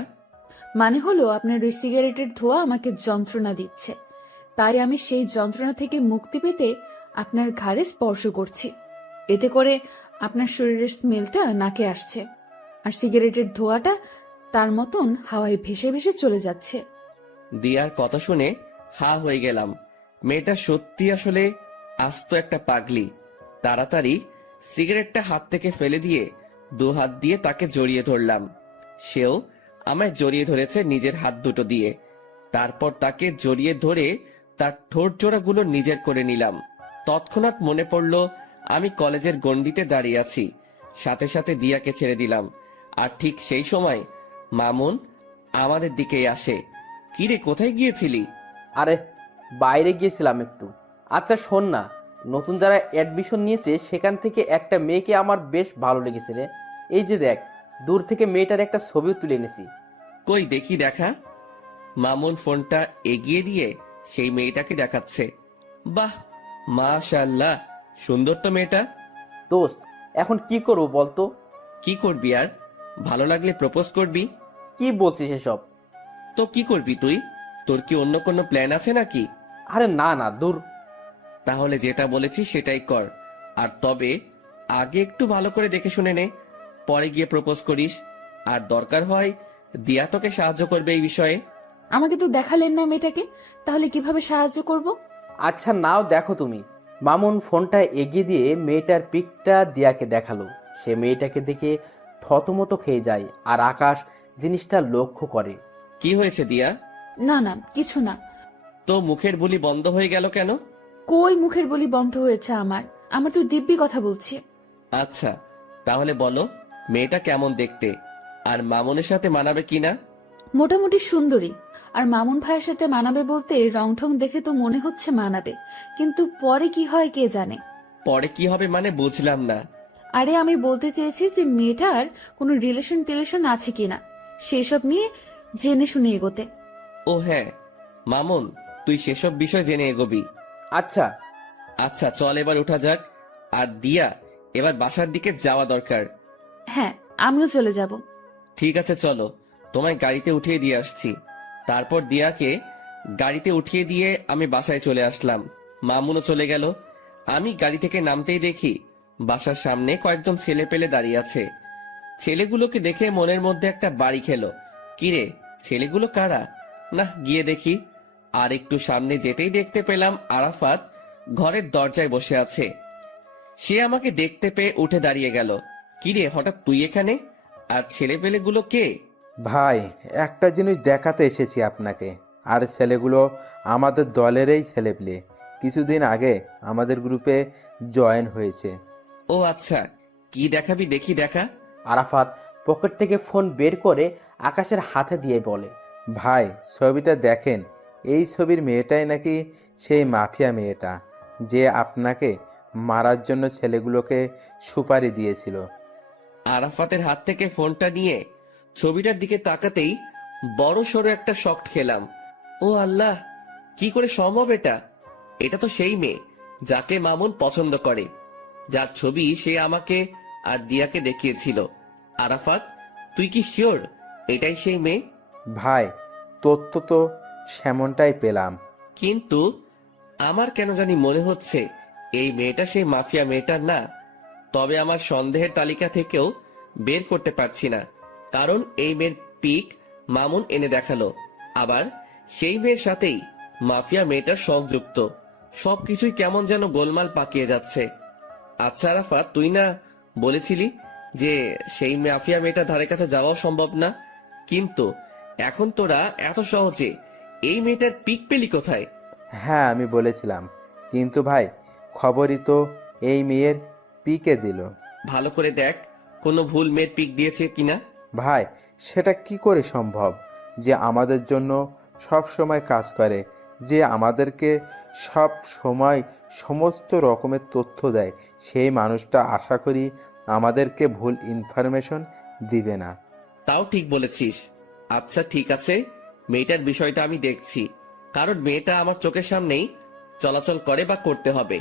মানে হলো আপনার ওই সিগারেটের ধোঁয়া আমাকে যন্ত্রণা দিচ্ছে, তাই আমি সেই যন্ত্রণা থেকে মুক্তি পেতে আপনার ঘাড়ে স্পর্শ করছি। এতে করে আপনার শরীরের স্মেলটা নাকে আসছে, আর সিগারেটের ধোঁয়াটা তার মতন হাওয়ায় ভেসে ভেসে চলে যাচ্ছে। দিয়ার কথা শুনে হা হয়ে গেলাম। মেয়েটা সত্যি আসলে আস্ত একটা পাগলি। তাড়াতাড়ি সিগারেটটা হাত থেকে ফেলে দিয়ে দু হাত দিয়ে তাকে জড়িয়ে ধরলাম। সেও আমায় জড়িয়ে ধরেছে নিজের হাত দুটো দিয়ে। তারপর তাকে জড়িয়ে ধরে তার ঠোঁট জোড়াগুলো নিজের করে নিলাম। তৎক্ষণাৎ মনে পড়ল আমি কলেজের গণ্ডিতে দাঁড়িয়ে আছি। সাথে সাথে দিয়াকে ছেড়ে দিলাম। আর ঠিক সেই সময় মামুন আমাদের দিকেই আসে। কিরে, কোথায় গিয়েছিলি? আরে, বাইরে গিয়েছিলাম একটু। আচ্ছা শোন না, নতুন যারা অ্যাডমিশন নিয়েছে সেখান থেকে একটা মেয়েকে আমার বেশ ভালো লেগেছে রে। এই যে দেখ, দূর থেকে মেয়েটার একটা ছবিও তুলে এনেছি। কই দেখি, দেখা। মামুন ফোনটা এগিয়ে দিয়ে সেই মেয়েটাকে দেখাচ্ছে। বাহ, মাশাআল্লাহ, সুন্দর তো মেয়েটা। দোস্ত, এখন কি করবো বলতো? কি করবি আর? ভালো লাগলে প্রপোজ করবি। কি বলছিস এসব? তো কি করবি তুই? তোর কি অন্য কোনো প্ল্যান আছে নাকি? আরে না না, দূর। তাহলে যেটা বলেছি সেটাই কর। আর তবে আগে একটু ভালো করে দেখে শুনে নে, পরে গিয়ে প্রপোজ করিস। আর দরকার হয় দিয়া তোকে সাহায্য করবে এই বিষয়ে। আমাকে তো দেখালেন না মেয়েটাকে, তাহলে কিভাবে সাহায্য করব? আচ্ছা নাও, দেখো তুমি। মামুন ফোনটা এগিয়ে দিয়ে মেয়েটার পিকটা দিয়াকে দেখালো। সে মেয়েটাকে দেখে থতমত খেয়ে যায়, আর আকাশ জিনিসটা লক্ষ্য করে। কি হয়েছে দিয়া? না না, কিছু না। তো মুখের বুলি বন্ধ হয়ে গেল কেন? কই মুখের বলি বন্ধ হয়েছে আমার? আমার তো দিব্যি কথা বলছি। আচ্ছা, তাহলে বলো মেয়েটা কেমন দেখতে, আর মামুনের সাথে মানাবে কিনা? মোটামুটি সুন্দরী। আর মামুন ভাইয়ের সাথে মানাবে বলতে রং ঠং দেখে তো মনে হচ্ছে মানাবে, কিন্তু পরে কি হয় কে জানে। পরে কি হবে মানে বুঝলাম না। আরে আমি বলতে চেয়েছি যে মেয়েটার কোনো রিলেশন আছে কিনা সেসব নিয়ে জেনে শুনে এগোতে। ও হ্যাঁ, মামুন তুই সেসব বিষয় জেনে এগোবি। আচ্ছা। আচ্ছা চল এবার উঠা যাক। আর দিয়া, এবার বাসার দিকে যাওয়া দরকার। হ্যাঁ, আমিও চলে যাব। ঠিক আছে চলো, তোমায় গাড়িতে উঠিয়ে দিয়ে আসছি। তারপর দিয়াকে গাড়িতে উঠিয়ে দিয়ে আমি বাসায় চলে আসলাম। মামুনও চলে গেল। আমি গাড়ি থেকে নামতেই দেখি বাসার সামনে কয়েকজন ছেলে পেলে দাঁড়িয়ে আছে। ছেলেগুলোকে দেখে মনের মধ্যে একটা বাড়ি খেলো। কিরে, ছেলেগুলো কারা? না, গিয়ে দেখি। আর একটু সামনে যেতেই দেখতে পেলাম আরাফাত ঘরের দরজায় বসে আছে। সে আমাকে দেখতে পেয়ে উঠে দাঁড়িয়ে গেল। কিরে, হঠাৎ তুই এখানে? আর ছেলেপেলেগুলো কে? ভাই, একটা জিনিস দেখাতে এসেছি আপনাকে। আর ছেলেগুলো আমাদের দলেরই ছেলেপেলে, কিছুদিন আগে আমাদের গ্রুপে জয়েন হয়েছে। ও আচ্ছা, কি দেখাবি দেখি, দেখা। আরাফাত পকেট থেকে ফোন বের করে আকাশের হাতে দিয়ে বলে, ভাই ছবিটা দেখেন, এই ছবির মেয়েটাই নাকি সেই মাফিয়া মেয়েটা যে আপনাকে মারার জন্য ছেলেগুলোকে সুপারি দিয়েছিল। আরাফাতের হাত থেকে ফোনটা নিয়ে ছবিটার দিকে তাকাতেই বড় সড়ো একটা শক খেলাম। ও আল্লাহ, কি করে সম্ভব এটা? এটা তো সেই মেয়ে যাকে মামুন পছন্দ করে, যার ছবি সে আমাকে আর দিয়াকে দেখিয়েছিল। আরাফাত, তুই কি শিওর এটাই সেই মেয়ে? ভাই তথ্য তো সেমনটাই পেলাম। কিন্তু আমার কেন জানি মনে হচ্ছে এই মেয়েটা সেই মাফিয়া মেয়েটার না। তবে আমার সন্দেহের তালিকা থেকেও বের করতে পারছি না, কারণ এই মেয়ের পিক মামুন এনে দেখালো, আবার সেই মেয়ের সাথেই মাফিয়া মেয়েটার সংযুক্ত। সবকিছুই কেমন যেন গোলমাল পাকিয়ে যাচ্ছে। আচ্ছা আরাফাত, তুই না বলেছিলি যে সেই মাফিয়া মেয়েটার ধারে কাছে যাওয়াও সম্ভব না, কিন্তু এখন তোরা এত সহজে এই মেয়েটার পিক পেলি কোথায়? হ্যাঁ আমি বলেছিলাম, কিন্তু ভাই খবরই তো এই মেয়ের পিকে দিল। ভালো করে দেখ কোনো ভুল মেয়ের পিক দিয়েছে কিনা। ভাই সেটা কি করে সম্ভব যে আমাদের জন্য সব সময় কাজ করে, যে আমাদেরকে সব সময় সমস্ত রকমের তথ্য দেয়, সেই মানুষটা আশা করি আমাদেরকে ভুল ইনফরমেশন দিবে না। তাও ঠিক বলেছিস। আচ্ছা ঠিক আছে, মেয়েটার বিষয়টা আমি দেখছি, কারণ মেয়েটা আমার চোখের সামনেই চলাচল করে বা করতে হবে।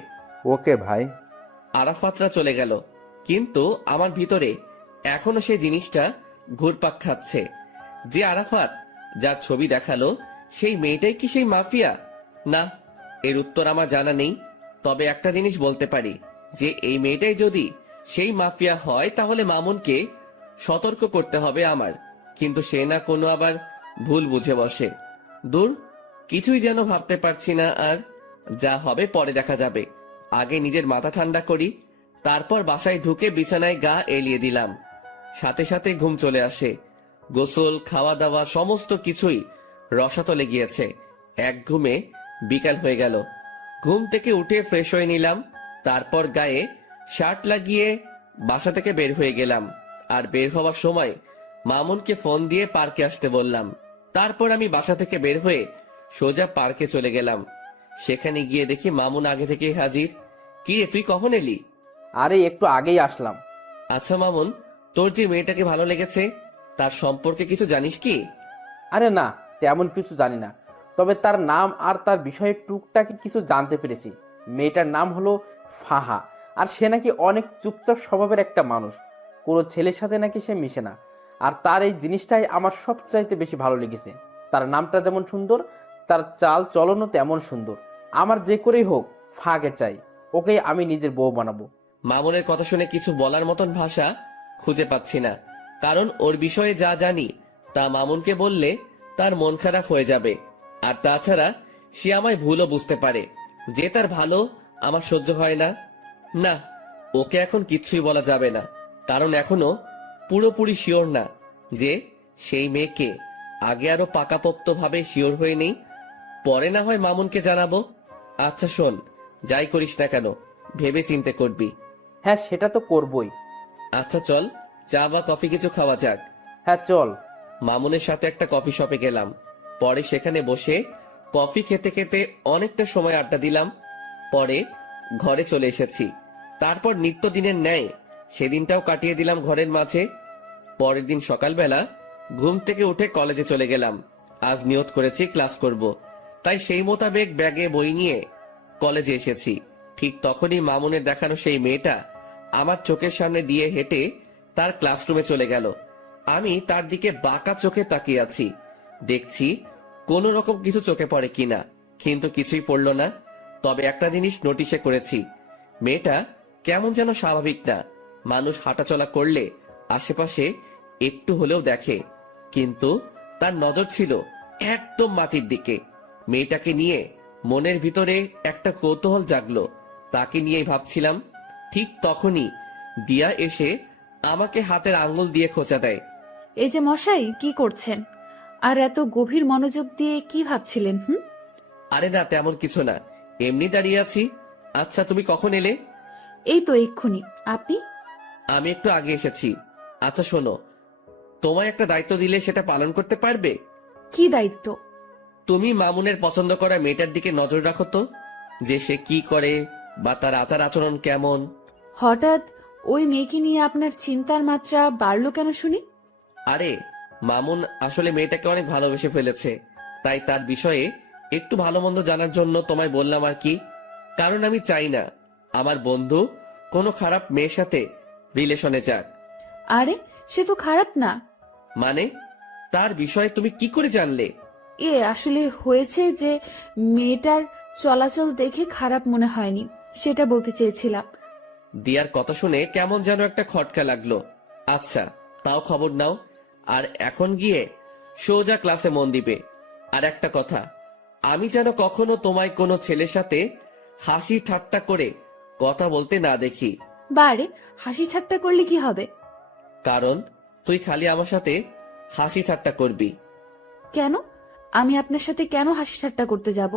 ওকে ভাই। আরাফাতরা চলে গেল, কিন্তু আমার ভিতরে এখনো সেই জিনিসটা ঘুরপাক খাচ্ছে যে আরাফাত যার ছবি দেখালো সেই মেয়েটাই কি সেই মাফিয়া? না, এর উত্তর আমার জানা নেই। তবে একটা জিনিস বলতে পারি যে এই মেয়েটাই যদি সেই মাফিয়া হয় তাহলে মামুনকে সতর্ক করতে হবে আমার, কিন্তু সে না কোনো আবার ভুল বুঝে বসে। দূর, কিছুই যেন ভাবতে পারছি না আর। যা হবে পরে দেখা যাবে, আগে নিজের মাথা ঠান্ডা করি। তারপর বাসায় ঢুকে বিছানায় গা এলিয়ে দিলাম, সাথে সাথে ঘুম চলে আসে। গোসল, খাওয়া দাওয়া সমস্ত কিছুই রসাতলে গিয়েছে। এক ঘুমে বিকাল হয়ে গেল। ঘুম থেকে উঠে ফ্রেশ হয়ে নিলাম, তারপর গায়ে শার্ট লাগিয়ে বাসা থেকে বের হয়ে গেলাম। আর বের হওয়ার সময় মামুনকে ফোন দিয়ে পার্কে আসতে বললাম। তারপর আমি বাসা থেকে বের হয়ে সোজা পার্কে চলে গেলাম। সেখানে গিয়ে দেখি মামুন আগে থেকেই হাজির। কি রে, তুই কখন এলি? আরে একটু আগেই আসলাম। আচ্ছা মামুন, তোর যে মেয়েটাকে ভালো লেগেছে তার সম্পর্কে কিছু জানিস কি? আরে না, তেমন কিছু জানি না, তবে তার নাম আর তার বিষয়ে টুকটাক কিছু জানতে পেরেছি। মেয়েটার নাম হলো ফাহা, আর সে নাকি অনেক চুপচাপ স্বভাবের একটা মানুষ। কোনো ছেলের সাথে নাকি সে মিশে না, আর তার এই জিনিসটাই আমার সবচাইতে বেশি ভালো লেগেছে। তার নামটা যেমন সুন্দর, তার চাল চলনও তেমন সুন্দর। আমার যে করেই হোক ফাহাকে চাই, ওকেই আমি নিজের বউ বানাবো। মামুনের কথা শুনে কিছু বলার মতন ভাষা খুঁজে পাচ্ছি না, কারণ ওর বিষয়ে যা জানি তা মামুনকে বললে তার মন খারাপ হয়ে যাবে। আর তাছাড়া সে আমায় ভুলও বুঝতে পারে যে তার ভালো আমার সহ্য হয় না। না, ওকে এখন কিচ্ছুই বলা যাবে না, কারণ এখনো পুরোপুরি শিওর না যে সেই মেয়েকে। আগে আরো পাকাপোক্ত ভাবে শিওর হয়ে নেই, পরে না হয় মামুনকে জানাবো। আচ্ছা শোন, যাই করিস না কেন ভেবে চিন্তে করবি। হ্যাঁ সেটা তো করবই। আচ্ছা চল, চা বা কফি কিছু খাওয়া যাক। হ্যাঁ চল। মামুনের সাথে একটা কফি শপে গেলাম। পরে সেখানে বসে কফি খেতে খেতে অনেকটা সময় আড্ডা দিলাম। পরে ঘরে চলে এসেছি। তারপর নিত্যদিনের ন্যায় সেদিনটাও কাটিয়ে দিলাম ঘরের মাঝে। পরের দিন সকালবেলা ঘুম থেকে উঠে কলেজে চলে গেলাম। আজ নিয়ত করেছি ক্লাস করব, তাই সেই মোতাবেক ব্যাগে বই নিয়ে কলেজে এসেছি। ঠিক তখনই মামুনের দেখানো সেই মেয়েটা আমার চোখের সামনে দিয়ে হেঁটে তার ক্লাসরুমে চলে গেল। আমি তার দিকে বাঁকা চোখে তাকিয়ে আছি, দেখছি কোন রকম কিছু চোখে পড়ে কিনা, কিন্তু কিছুই পড়ল না। তবে একটা জিনিস নোটিশে করেছি, মেয়েটা কেমন যেন স্বাভাবিক না। মানুষ হাঁটাচলা করলে আশেপাশে একটু হলেও দেখে, কিন্তু তার নজর ছিল একদম মাটির দিকে। মেয়েটাকে নিয়ে মনের ভিতরে একটা কৌতূহল জাগলো, তাকে নিয়েই ভাবছিলাম। ঠিক তখনই দিয়া এসে আমাকে হাতের আঙ্গুল দিয়ে খোঁচা দেয়। এই যে মশাই, কি করছেন? আর এত গভীর মনোযোগ দিয়ে কি ভাবছিলেন? আরে না, তেমন কিছু না, এমনি দাঁড়িয়ে আছি। আচ্ছা তুমি কখন এলে? এই তো এক্ষুনি। আপনি? আমি একটু আগে এসেছি। আচ্ছা শোনো, তোমায় একটা দায়িত্ব দিলে সেটা পালন করতে পারবে? কি দায়িত্ব? তুমি মামুনের পছন্দ করা মেয়েটার দিকে নজর রাখো তো, যে সে কি করে বা তার আচার আচরণ কেমন। হঠাৎ ওই মেয়েকে নিয়ে আপনার চিন্তার মাত্রা বাড়লো কেন শুনি? আরে মামুন আসলে মেয়েটাকে অনেক ভালোবেসে ফেলেছে, তাই তার বিষয়ে একটু ভালো মন্দ জানার জন্য তোমায় বললাম আর কি। কারণ আমি চাই না আমার বন্ধু কোনো খারাপ মেয়ের সাথে রিলেশনে যাক। আরে সে তো খারাপ না। মানে তার বিষয়ে তুমি কি করে জানলে? আসলে হয়েছে যে মেয়েটার চলাচল দেখে খারাপ মনে হয়নি, সেটা বলতে চেয়েছিলাম। দিয়ার কথা শুনে কেমন যেন একটা খটকা লাগলো। আচ্ছা তাও খবর নাও, আর এখন গিয়ে সোজা ক্লাসে মন দিবে। আর একটা কথা, আমি যেন কখনো তোমায় কোনো ছেলের সাথে হাসি ঠাট্টা করে কথা বলতে না দেখি। বারে, হাসি ঠাট্টা করলে কি হবে? কারণ তুই খালি আমার সাথে হাসি ঠাট্টা করবি। কেন? আমি আপনার সাথে কেন হাসি ঠাট্টা করতে যাব?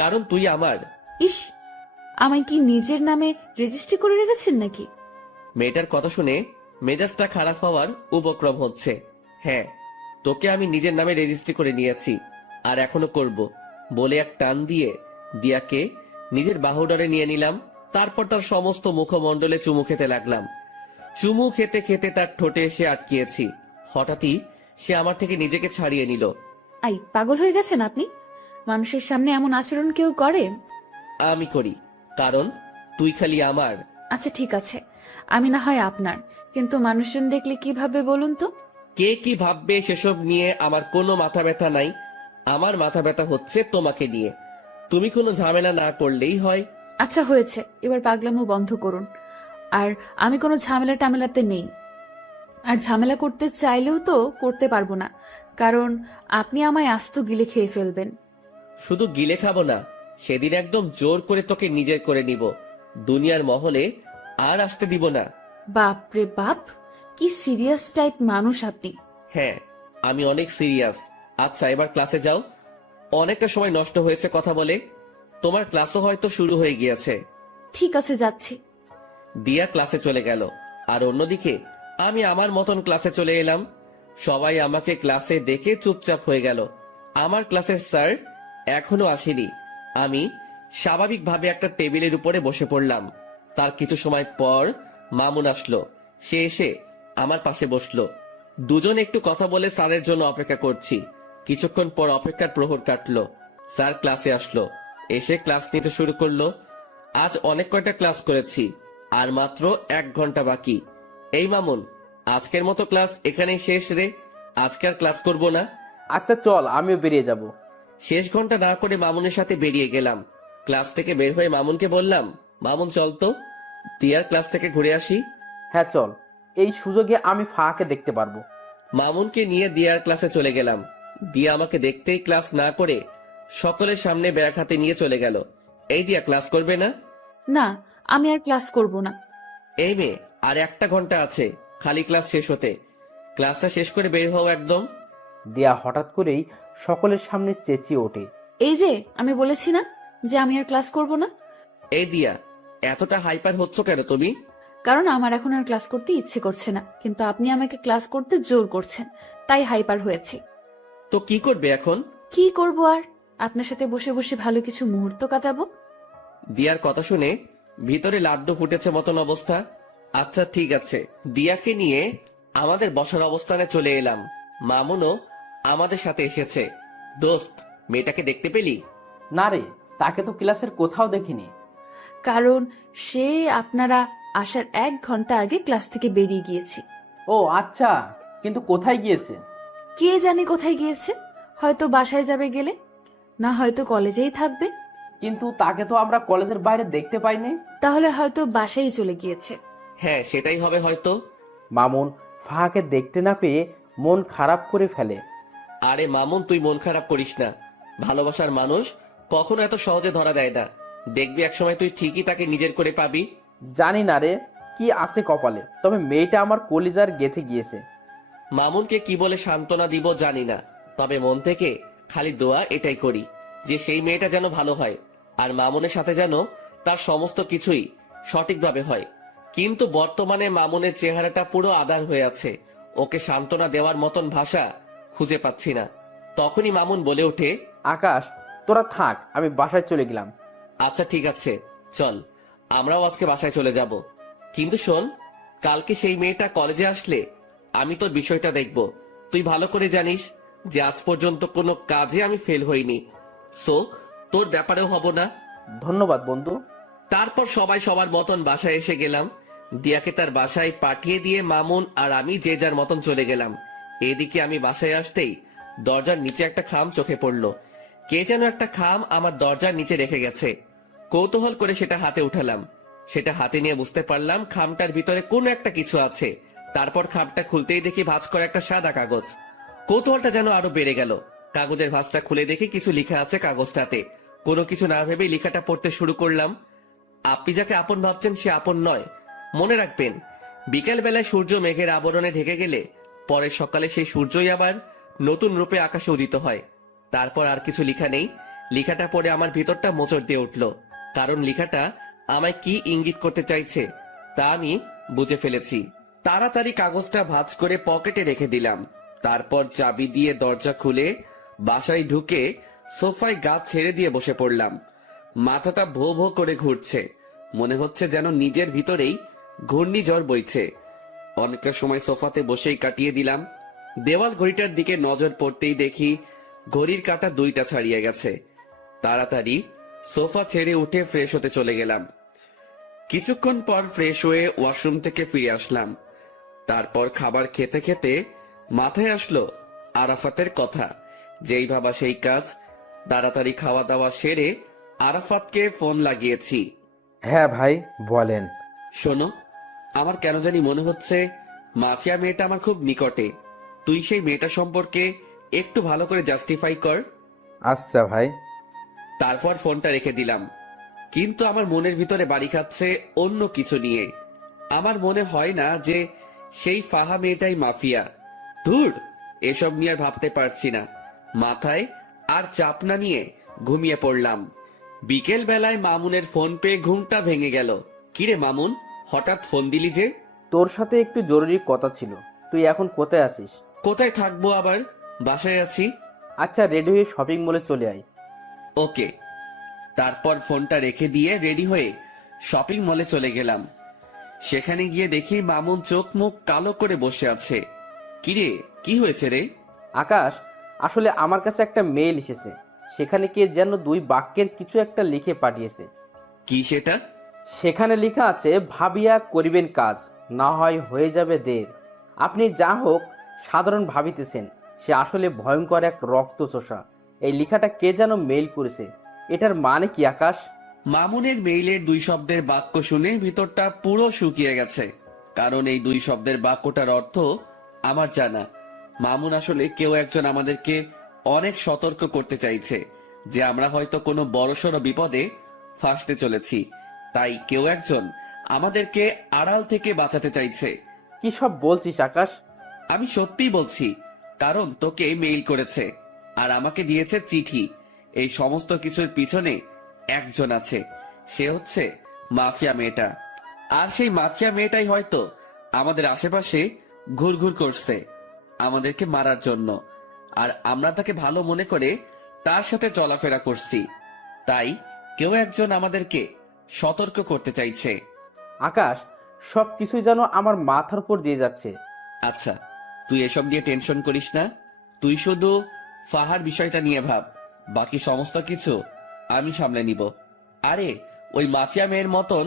কারণ তুই আমার। ইস, আমায় কি নিজের নামে রেজিস্ট্রি করে রেখেছেন নাকি? মেয়েটার কথা শুনে মেজাজটা খারাপ হওয়ার উপক্রম হচ্ছে। হ্যাঁ, তোকে আমি নিজের নামে রেজিস্ট্রি করে নিয়েছি, আর এখনো করব বলে এক টান দিয়ে দিয়াকে নিজের বাহুডরে নিয়ে নিলাম। তারপর তার সমস্ত মুখমণ্ডলে চুমু খেতে লাগলাম। চুমু খেতে খেতে তার ঠোঁটে এসে আটকিয়েছি। হঠাৎই সে আমার থেকে নিজেকে ছাড়িয়ে নিল। আই, পাগল হয়ে গেছেন আপনি? মানুষের সামনে এমন আচরণ কেউ করে? আমি করি, কারণ তুই খালি আমার। আচ্ছা ঠিক আছে, আমি না হয় আপনার, কিন্তু মানুষজন দেখলে কি ভাববে বলুন তো? কে কি ভাববে সেসব নিয়ে আমার কোনো মাথা ব্যথা নাই। আমার মাথা ব্যথা হচ্ছে তোমাকে নিয়ে। তুমি কোনো ঝামেলা না করলেই হয়। আচ্ছা হয়েছে, এবার পাগলামো বন্ধ করুন। আর আমি কোনো ঝামেলা টামেলাতে নেই, আর ঝামেলা করতে চাইলেও তো করতে পারবো না, কারণ আপনি আমায় আস্ত গিলে খেয়ে ফেলবেন। শুধু গিলে খাবো না, সেদিন একদম জোর করে তোকে নিজের করে নিব। দুনিয়ার মহলে আর আসতে দিব না। বাপ রে বাপ, কি সিরিয়াস টাইপ মানুষ আপনি। হ্যাঁ, আমি অনেক সিরিয়াস। আচ্ছা এবার ক্লাসে যাও, অনেকটা সময় নষ্ট হয়েছে কথা বলে। তোমার ক্লাসও হয়তো শুরু হয়ে গিয়েছে। ঠিক আছে, যাচ্ছি। দিয়া ক্লাসে চলে গেল, আর অন্যদিকে আমি আমার মতন ক্লাসে চলে এলাম। সবাই আমাকে ক্লাসে দেখে চুপচাপ হয়ে গেল। আমার ক্লাসের স্যার এখনো আসেনি। আমি স্বাভাবিকভাবে একটা টেবিলের উপরে বসে পড়লাম। তার কিছু সময় পর মামুন আসলো। সে এসে আমার পাশে বসলো। দুজন একটু কথা বলে স্যারের জন্য অপেক্ষা করছি। কিছুক্ষণ পর অপেক্ষার প্রহর কাটলো। স্যার ক্লাসে আসলো, এসে ক্লাস নিতে শুরু করলো। আজ অনেক কয়টা ক্লাস করেছি, আর মাত্র 1 ঘন্টা বাকি। এই মামুন, আজকের মতো ক্লাস এখানেই শেষ রে। আজকে আর ক্লাস করব না। আচ্ছা চল, আমিও বেরিয়ে যাব। শেষ ঘন্টা না করে মামুনের সাথে বেরিয়ে গেলাম। ক্লাস থেকে বের হয়ে মামুনকে বললাম, মামুন চল তো, দিয়ার ক্লাস থেকে ঘুরে আসি। হ্যাঁ চল, এই সুযোগে আমি ফাঁকে দেখতে পারবো। মামুনকে নিয়ে দিয়ার ক্লাসে চলে গেলাম। দিয়া আমাকে দেখতেই ক্লাস না করে সকলের সামনে ব্যাগ হাতে নিয়ে চলে গেল। এই দিয়া ক্লাস করবে না? না, আমি আর ক্লাস করব না। এই মেয়ে, আর 1 ঘন্টা আছে খালি ক্লাস শেষ হতে। ক্লাসটা শেষ করে বের হও একদম। দিয়া হঠাৎ করেই সকলের সামনে চেঁচিয়ে ওঠে। এই যে আমি বলেছি না যে আমি আর ক্লাস করব না। এই দিয়া, এতটা হাইপার হচ্ছ কেন তুমি? কারণ আমার এখন আর ক্লাস করতে ইচ্ছে করছে না, কিন্তু আপনি আমাকে ক্লাস করতে জোর করছেন, তাই হাইপার হয়েছি। তো কি করবে এখন? কি করব আর, আপনার সাথে বসে বসে ভালো কিছু মুহূর্ত কাটাবো। দিয়ার কথা শুনে ভিতরে লাড্ডু ফুটেছে মতন অবস্থা। আচ্ছা ঠিক আছে, দিয়াকে নিয়ে আমাদের বসার অবস্থানে চলে এলাম। মামুনও আমাদের সাথে এসেছে। দোস্ত, মেয়েটাকে দেখতে পেলি? না রে, তাকে তো ক্লাসের কোথাও দেখিনি। কারণ সে আপনারা আসার 1 ঘন্টা আগে ক্লাস থেকে বেরিয়ে গিয়েছি। ও আচ্ছা, কিন্তু কোথায় গিয়েছে? কে জানে কোথায় গিয়েছে, হয়তো বাসায় যাবে গেলে, না হয়তো কলেজেই থাকবে। কিন্তু তাকে তো আমরা কলেজের বাইরে দেখতে পাইনি। তাহলে হয়তো বাসায় চলে গিয়েছে। হ্যাঁ সেটাই হবে হয়তো। মামুন ফাহাকে দেখতে না পেয়ে মন খারাপ করে ফেলে। আরে মামুন, তুই মন খারাপ করিস না। ভালোবাসার মানুষ কখনো এত সহজে ধরা দেয় না। দেখবি একসময় তুই ঠিকই তাকে নিজের করে পাবি। জানি না রে কি আছে কপালে, তবে মেয়েটা আমার কলিজার গেথে গিয়েছে। মামুনকে কি বলে সান্ত্বনা দিব জানি না, তবে মন থেকে খালি দোয়া এটাই করি যে সেই মেয়েটা যেন ভালো হয়, আর মামুনের সাথে যেন তার সমস্ত কিছুই সঠিকভাবে হয়। কিন্তু বর্তমানে মামুনের চেহারাটা পুরো আধার হয়ে আছে। ওকে সান্ত্বনা দেওয়ার মতন ভাষা খুঁজে পাচ্ছি না। তখনই মামুন বলে ওঠে, আকাশ, তোরা থাক, আমি বাসায় চলে গেলাম। আচ্ছা ঠিক আছে, চল আমরাও আজকে বাসায় চলে যাব। কিন্তু শোন, কালকে সেই মেয়েটা কলেজে আসলে আমি তোর বিষয়টা দেখব। তুই ভালো করে জানিস যে আজ পর্যন্ত কোনো কাজে আমি ফেল হইনি, সো তোর ব্যাপারেও হব না। ধন্যবাদ বন্ধু। তারপর সবাই সবার মতন বাসায় এসে গেলাম। দিয়াকে তার বাসায় পাঠিয়ে দিয়ে মামুন আর আমি যে যার মতন চলে গেলাম। এদিকে আমি বাসায় আসতেই দরজার নিচে একটা খাম চোখে পড়লো। কে যেন একটা খাম আমার দরজার নিচে রেখে গেছে। কৌতূহল করে সেটা হাতে উঠালাম। সেটা হাতে নিয়ে বুঝতে পারলাম খামটার ভিতরে কোনো একটা কিছু আছে। তারপর খামটা খুলতেই দেখি ভাঁজ করা একটা সাদা কাগজ। কৌতূহলটা যেন আরো বেড়ে গেল। কাগজের ভাঁজটা খুলে দেখি কিছু লেখা আছে কাগজটাতে। কোনো কিছু না ভেবেই লেখাটা পড়তে শুরু করলাম। আপনি যাকে আপন ভাবছেন সে আপন নয়। মনে রাখবেন, বিকেল বেলায় সূর্য মেঘের আবরণে ঢেকে গেলে পরের সকালে সেই সূর্যই আবার নতুন রূপে আকাশে উদিত হয়। তারপর আর কিছু লেখা নেই। লেখাটা পড়ে আমার ভিতরটা মোচড় দিয়ে উঠল, কারণ লেখাটা আমায় কি ইঙ্গিত করতে চাইছে তা আমি বুঝে ফেলেছি। তাড়াতাড়ি কাগজটা ভাঁজ করে পকেটে রেখে দিলাম। তারপর চাবি দিয়ে দরজা খুলে বাসায় ঢুকে সোফায় গা ছেড়ে দিয়ে বসে পড়লাম। মাথাটা ভো ভো করে ঘুরছে। মনে হচ্ছে যেন নিজের ভিতরেই ঘূর্ণিঝড় বইছে। অনেকটা সময় সোফাতে বসেই কাটিয়ে দিলাম। দেওয়াল ঘড়িটার দিকে নজর পড়তেই দেখি ঘড়ির কাঁটা 2টা ছাড়িয়ে গেছে। তাড়াতাড়ি সোফা ছেড়ে উঠে ফ্রেশ হতে চলে গেলাম। কিছুক্ষণ পর ফ্রেশ হয়ে ওয়াশরুম থেকে ফিরে আসলাম। তারপর খাবার খেতে খেতে মাথায় আসলো আরাফাতের কথা। যেই ভাবা সেই কাজ। তাড়াতাড়ি খাওয়া দাওয়া সেরে আরাফাতকে ফোন লাগিয়েছি। হ্যাঁ ভাই, বলেন। শোনো, আমার কেন জানি মনে হচ্ছে মাফিয়া মেয়েটা আমার খুব নিকটে। তুই সেই মেয়েটা সম্পর্কে একটু ভালো করে জাস্টিফাই কর। আচ্ছা ভাই। তারপর ফোনটা রেখে দিলাম। কিন্তু আমার মনের ভিতরে বাড়ি খাচ্ছে অন্য কিছু নিয়ে। আমার মনে হয় না যে সেই ফাহা মেয়েটাই মাফিয়া। ধুর, এসব নিয়ে আর ভাবতে পারছি না। মাথায় আর চাপ না নিয়ে ঘুমিয়ে পড়লাম। বিকেল বেলায় মামুনের ফোন পেয়ে ঘুমটা ভেঙে গেল। কিরে মামুন, হঠাৎ ফোন দিলি যে? তোর সাথে একটু জরুরি কথা ছিল। তুই এখন কোথায় আছিস? কোথায় থাকবো আবার, বাসায় আছি। আচ্ছা, রেডি হয়ে শপিং মলে চলে আয়। ওকে। তারপর ফোনটা রেখে দিয়ে রেডি হয়ে শপিং মলে চলে গেলাম। সেখানে গিয়ে দেখি মামুন চোখ মুখ কালো করে বসে আছে। কিরে, কি হয়েছে রে? আকাশ, আসলে আমার কাছে একটা মেইল এসেছে। সেখানে কে যেন 2 বাক্যের কিছু একটা লিখে পাঠিয়েছে। কি সেটা? সেখানে লেখা আছে, ভাবিয়া করিবেন কাজ, না হয় হয়ে যাবে দের। আপনি যা হোক সাধারণ ভাবিতেছেন, সে আসলে ভয়ঙ্কর এক রক্তচোষা। এই লেখাটা কে যেন মেইল করেছে। এটার মানে কি আকাশ? মামুনের মেইলের 2 শব্দের বাক্য শুনে ভিতরটা পুরো শুকিয়ে গেছে। কারণ এই 2 শব্দের বাক্যটার অর্থ আমার জানা। মামুন আসলে কেউ একজন আমাদেরকে অনেক সতর্ক করতে চাইছে যে আমরা হয়তো কোনো বড়সড় বিপদে ফাঁসতে চলেছি। তাই কেউ একজন আমাদেরকে আড়াল থেকে বাঁচাতে চাইছে। কি সব বলছিস আকাশ? আমি সত্যিই বলছি, কারণ তোকে মেইল করেছে আর আমাকে দিয়েছে চিঠি। এই সমস্ত কিছুর পিছনে একজন আছে, সে হচ্ছে মাফিয়া মেয়েটা। আর সেই মাফিয়া মেয়েটাই হয়তো আমাদের আশেপাশে ঘুরঘুর করছে আমাদেরকে মারার জন্য। আর আমরা তাকে ভালো মনে করে তার সাথে চলাফেরা করছি। তাই কেউ একজন আমাদেরকে সতর্ক করতে চাইছে। আকাশ, সব কিছুই যেন আমার মাথার উপর দিয়ে যাচ্ছে। আচ্ছা, তুই এসব নিয়ে টেনশন করিস না। তুই শুধু ফাহার বিষয়টা নিয়ে ভাব, বাকি সমস্ত কিছু আমি সামলে নিব। আরে, ওই মাফিয়া মেয়ের মতন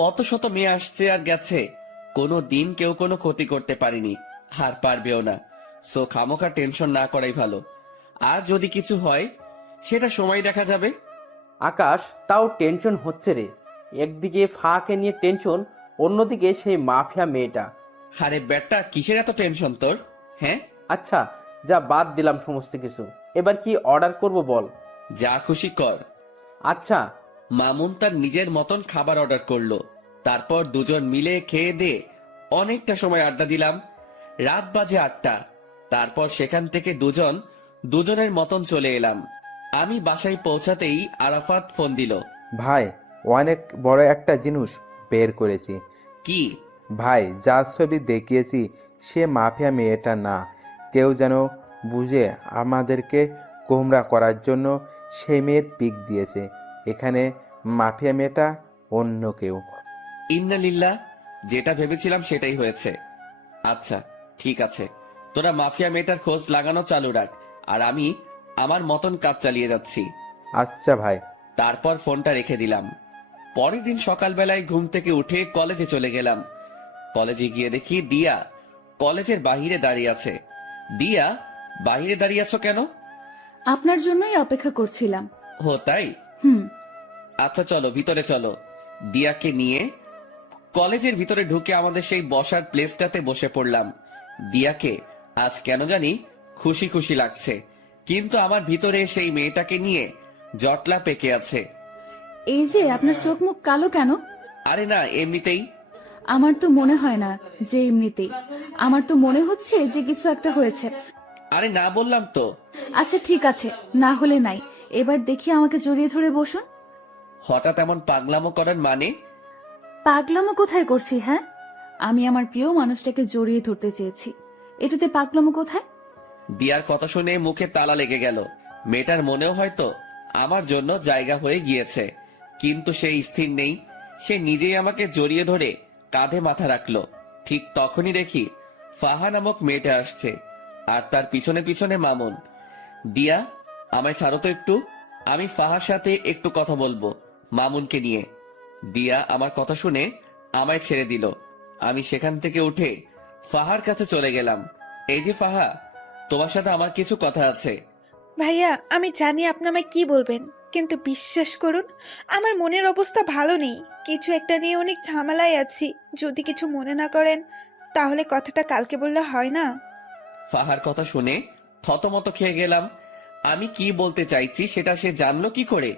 কত শত মেয়ে আসছে আর গেছে, কোনো দিন কেউ কোনো ক্ষতি করতে পারেনি, আর পারবেও না। সো খামোখা টেনশন না করাই ভালো। আর যদি কিছু হয় সেটা সময় দেখা যাবে। আকাশ, তাও টেনশন হচ্ছে রে। একদিকে ফাঁকে নিয়ে টেনশন, অন্যদিকে সেই মাফিয়া মেয়েটা। আরে বেটা, কিসের এত টেনশন তোর? হ্যাঁ, আচ্ছা, যা বাদ দিলাম সমস্ত কিছু। এবার কি অর্ডার করব বল? যা খুশি কর। আচ্ছা। মামুন তার নিজের মতন খাবার অর্ডার করলো। তারপর দুজন মিলে খেয়ে দিয়ে অনেকটা সময় আড্ডা দিলাম। রাত বাজে 8টা। তারপর সেখান থেকে দুজনের মতন চলে এলাম। আমি বাসায় পৌঁছাতেই আরাফাত ফোন দিল। ভাই, অনেক বড় একটা জিনিস বের করেছি। কি? ভাই, যার ছবি দেখিয়েছি সে মাফিয়া মেয়েটা না। কেউ যেন বুঝে আমাদেরকে গোমরা করার জন্য সেই মেয়ের পিক দিয়েছে। এখানে মাফিয়া মেয়েটা অন্য কেউ। ইন্না লিল্লাহ, যেটা ভেবেছিলাম সেটাই হয়েছে। আচ্ছা ঠিক আছে, তোরা মাফিয়া মেয়েটার খোঁজ লাগানো চালু রাখ, আর আমি আমার মতন কাজ চালিয়ে যাচ্ছি। আচ্ছা ভাই। তারপর ফোনটা রেখে দিলাম। পরের দিন সকালবেলায় ঘুম থেকে উঠে কলেজে চলে গেলাম। কলেজে গিয়ে দেখি দিয়া কলেজের বাহিরে দাঁড়িয়ে আছে। দিয়া, বাহিরে দাঁড়িয়ে আছো কেন? আপনার জন্যই অপেক্ষা করছিলাম। ও তাই? হুম। আচ্ছা চলো ভিতরে চলো। দিয়াকে নিয়ে কলেজের ভিতরে ঢুকে আমাদের সেই বসার প্লেসটাতে বসে পড়লাম। দিয়াকে আজ কেন জানি খুশি খুশি লাগছে, কিন্তু আমার ভিতরে সেই মেয়েটাকে নিয়ে জটলা পেকে আছে। এই যে আপনার চোখ মুখ কালো কেন? আরে না, এমনিতেই। আমার তো মনে হয় না যে এমনিতেই। আমার তো মনে হচ্ছে যে কিছু একটা হয়েছে। আরে না বললাম তো। আচ্ছা ঠিক আছে, না হলে নাই। এবার দেখি আমাকে জড়িয়ে ধরে বসুন। হঠাৎ এমন পাগলামো করার মানে? পাগলামো কোথায় করছি? হ্যাঁ, আমি আমার প্রিয় মানুষটাকে জড়িয়ে ধরতে চেয়েছি, এটাতে পাগলামো কোথায়? দিয়ার কথা শুনে মুখে তালা লেগে গেল। মেয়েটার মনেও হয়তো আমার জন্য জায়গা হয়ে গিয়েছে, কিন্তু সে স্থির নেই। সে নিজেই আমাকে জড়িয়ে ধরে কাঁধে মাথা রাখলো। ঠিক তখনই দেখি ফাহা নামক মেয়েটা আসছে, আর তার পিছনে পিছনে মামুন। দিয়া, আমায় ছাড়ো তো একটু, আমি ফাহার সাথে একটু কথা বলবো মামুনকে নিয়ে। দিয়া আমার কথা শুনে আমায় ছেড়ে দিল। আমি সেখান থেকে উঠে ফাহার কাছে চলে গেলাম। এই যে ফাহা, তোমার সাথে আমার কিছু কথা আছে। ভাইয়া, আমি জানি আপনি আমায় কি বলবেন, কিন্তু বিশ্বাস করুন আমার মনের অবস্থা ভালো নেই। কিছু একটা নিয়ে অনেক ঝামেলায় আছি। যদি কিছু মনে না করেন তাহলে কথাটা কালকে বললে হয় না? ফাহার কথা শুনে থতমত খেয়ে গেলাম। আমি কি বলতে চাইছি সেটা সে জানলো কি করে?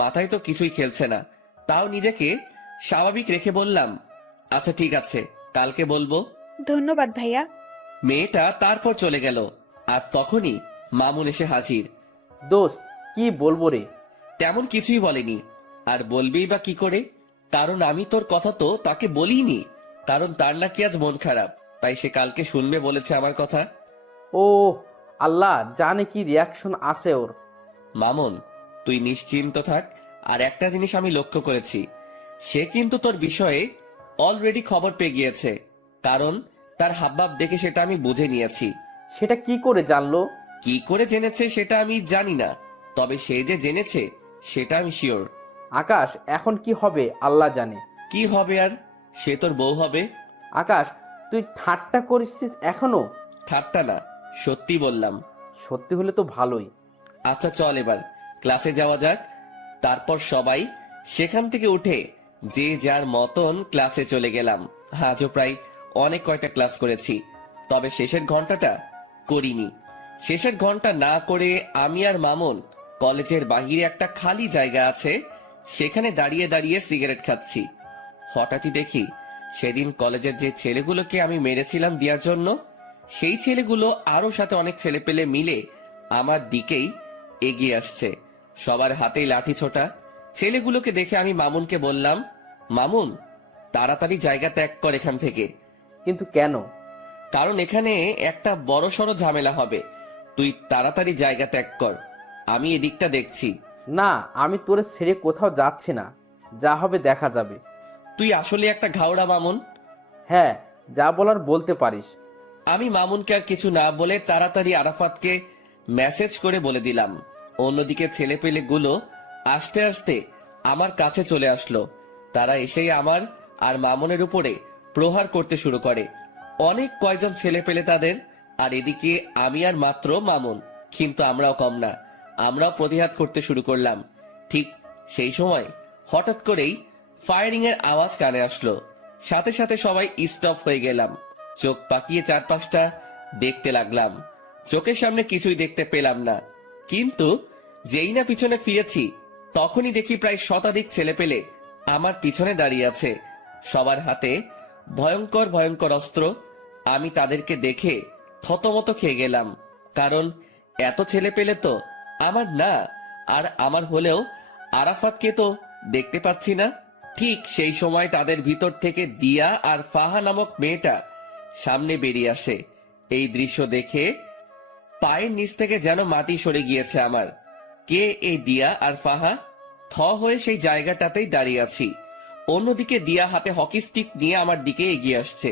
মাথায় তো কিছুই খেলছে না। তাও নিজেকে স্বাভাবিক রেখে বললাম, আচ্ছা ঠিক আছে, কালকে বলবো। ধন্যবাদ ভাইয়া। মেয়েটা তারপর চলে গেল, আর তখনই মামুন এসে হাজির। দোস্ত, কি বলবো রে? তেমন কিছুই বলেনি, আর বলবেই বা কি করে? কারণ আমি তোর কথা তো তাকে বলিনি, কারণ তার নাকি আজ মন খারাপ, তাই সে কালকে শুনবে বলেছে আমার কথা। ও আল্লাহ জানে কি রিয়াকশন আছে ওর। মামুন, তুই নিশ্চিন্ত থাক। আর একটা জিনিস আমি লক্ষ্য করেছি, সে কিন্তু তোর বিষয়ে অলরেডি খবর পেয়ে গিয়েছে, কারণ তার হাবভাব দেখে সেটা আমি বুঝে নিয়েছি। সেটা কি করে জানলো? কি করে জেনেছে সেটা আমি জানি না, তবে সে যে জেনেছে সেটা আমি শিওর। আকাশ, এখন কি হবে আল্লাহ জানে। কি হবে আর? সে তোর বউ হবে। আকাশ, তুই ঠাট্টা করিস এখনো? ঠাট্টা না, সত্যি বললাম। সত্যি হলে তো ভালোই। আচ্ছা চল এবার ক্লাসে যাওয়া যাক। তারপর সবাই সেখান থেকে উঠে যে যার মতন ক্লাসে চলে গেলাম। আজও প্রায় অনেক কয়টা ক্লাস করেছি, তবে শেষের ঘন্টাটা করিনি। শেষের ঘন্টা না করে আমি আর মামুন কলেজের বাহিরে একটা খালি জায়গা আছে, সেখানে দাঁড়িয়ে দাঁড়িয়ে সিগারেট খাচ্ছি। হঠাৎই দেখি সেদিন কলেজের যে ছেলেগুলোকে আমি মেরেছিলাম দেওয়ার জন্য, সেই ছেলেগুলো আরো সাথে অনেক ছেলে পেলে মিলে আমার দিকেই এগিয়ে আসছে, সবার হাতেই লাঠি ছোটা। ছেলেগুলোকে দেখে আমি মামুনকে বললাম, মামুন তাড়াতাড়ি জায়গা ত্যাগ কর এখান থেকে। কিন্তু কেন? কারণ এখানে একটা বড় সড় ঝামেলা হবে, তুই তাড়াতাড়ি জায়গা ত্যাগ কর, আমি এদিকটা দেখছি। না, আমি তোরে ছেড়ে কোথাও যাচ্ছি না, যা হবে দেখা যাবে। তুই আসলে একটা ঘাওড়া মামুন। হ্যাঁ, যা বলার বলতে পারিস। আমি মামুনকে আর কিছু না বলে তাড়াতাড়ি আরাফাতকে মেসেজ করে বলে দিলাম। অন্যদিকে ছেলেপেলে গুলো আস্তে আস্তে আমার কাছে চলে আসলো। তারা এসেই আমার আর মামুনের উপরে প্রহার করতে শুরু করে। অনেক কয়জন ছেলে পেলে তাদের, আর এদিকে আমি আর মাত্র মামুন, কিন্তু আমরাও কম না, আমরাও প্রতিহাত করতে শুরু করলাম। ঠিক সেই সময় হঠাৎ করেই ফায়ারিং এর আওয়াজ কানে আসলো। সাথে সাথে সবাই স্টপ হয়ে গেলাম, চোখ পাকিয়ে চারপাশটা দেখতে লাগলাম। চোখের সামনে কিছুই দেখতে পেলাম না, কিন্তু যেই না পিছনে ফিরেছি তখনই দেখি প্রায় শতাধিক ছেলে পেলে আমার পিছনে দাঁড়িয়ে আছে, সবার হাতে ভয়ঙ্কর ভয়ঙ্কর অস্ত্র। আমি তাদেরকে দেখে থতমত খেয়ে গেলাম, কারণ এত ছেলে পেলে তো আমার না, আর আমার হলেও আরাফাতকে তো দেখতে পাচ্ছি না। ঠিক সেই সময় তাদের ভিতর থেকে দিয়া আর ফাহা নামক মেয়েটা সামনে বেরিয়ে আসে। এই দৃশ্য দেখে পায়ের নিচ থেকে যেন মাটি সরে গিয়েছে আমার। কে এই দিয়া আর ফাহা? থ হয়ে সেই জায়গাটাতেই দাঁড়িয়ে আছি। অন্যদিকে দিয়া হাতে হকি স্টিক নিয়ে আমার দিকে এগিয়ে আসছে।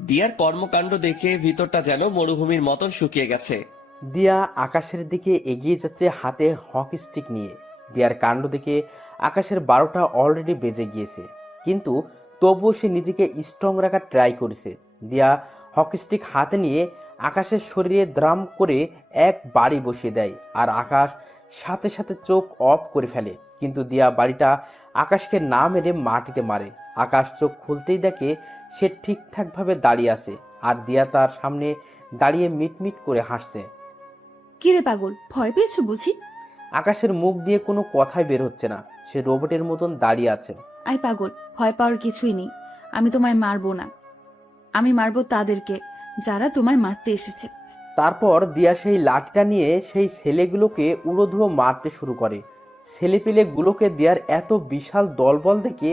দিয়ার কর্মকাণ্ড দেখে ভিতরটা যেন মরুভূমির মতন শুকিয়ে গেছে। দিয়া আকাশের দিকে এগিয়ে যাচ্ছে হাতে হকি স্টিক নিয়ে। দিয়ার কাণ্ড দেখে আকাশের 12টা অলরেডি বেজে গিয়েছে, কিন্তু তবুও সে নিজেকে স্ট্রং রাখার ট্রাই করেছে। দিয়া হকি স্টিক হাতে নিয়ে আকাশের শরীরে দ্রাম করে এক বাড়ি বসিয়ে দেয়, আর আকাশ সাথে সাথে চোখ অফ করে ফেলে। কিন্তু দিয়া বাড়িটা আকাশকে না মেরে মাটিতে মারে। আকাশ চোখ খুলতেই দেখে সে ঠিকঠাকভাবে দাঁড়িয়ে আছে, আর দিয়া তার সামনে দাঁড়িয়ে মিটমিট করে হাসছে। কিরে পাগল, ভয় পেয়েছো বুঝি? আকাশের মুখ দিয়ে কোনো কথাই বের হচ্ছে না, সে রোবটের মতন দাঁড়িয়ে আছে। আই পাগল, ভয় পাওয়ার কিছুই নেই। আমি তোমায় মারবো না, আমি মারবো তাদেরকে যারা তোমায় মারতে এসেছে। তারপর দিয়া সেই লাঠিটা নিয়ে সেই ছেলেগুলোকে উড়োধুড়ো মারতে শুরু করে। ছেলেপিলেগুলোকে দিয়ার এত বিশাল দলবল দেখে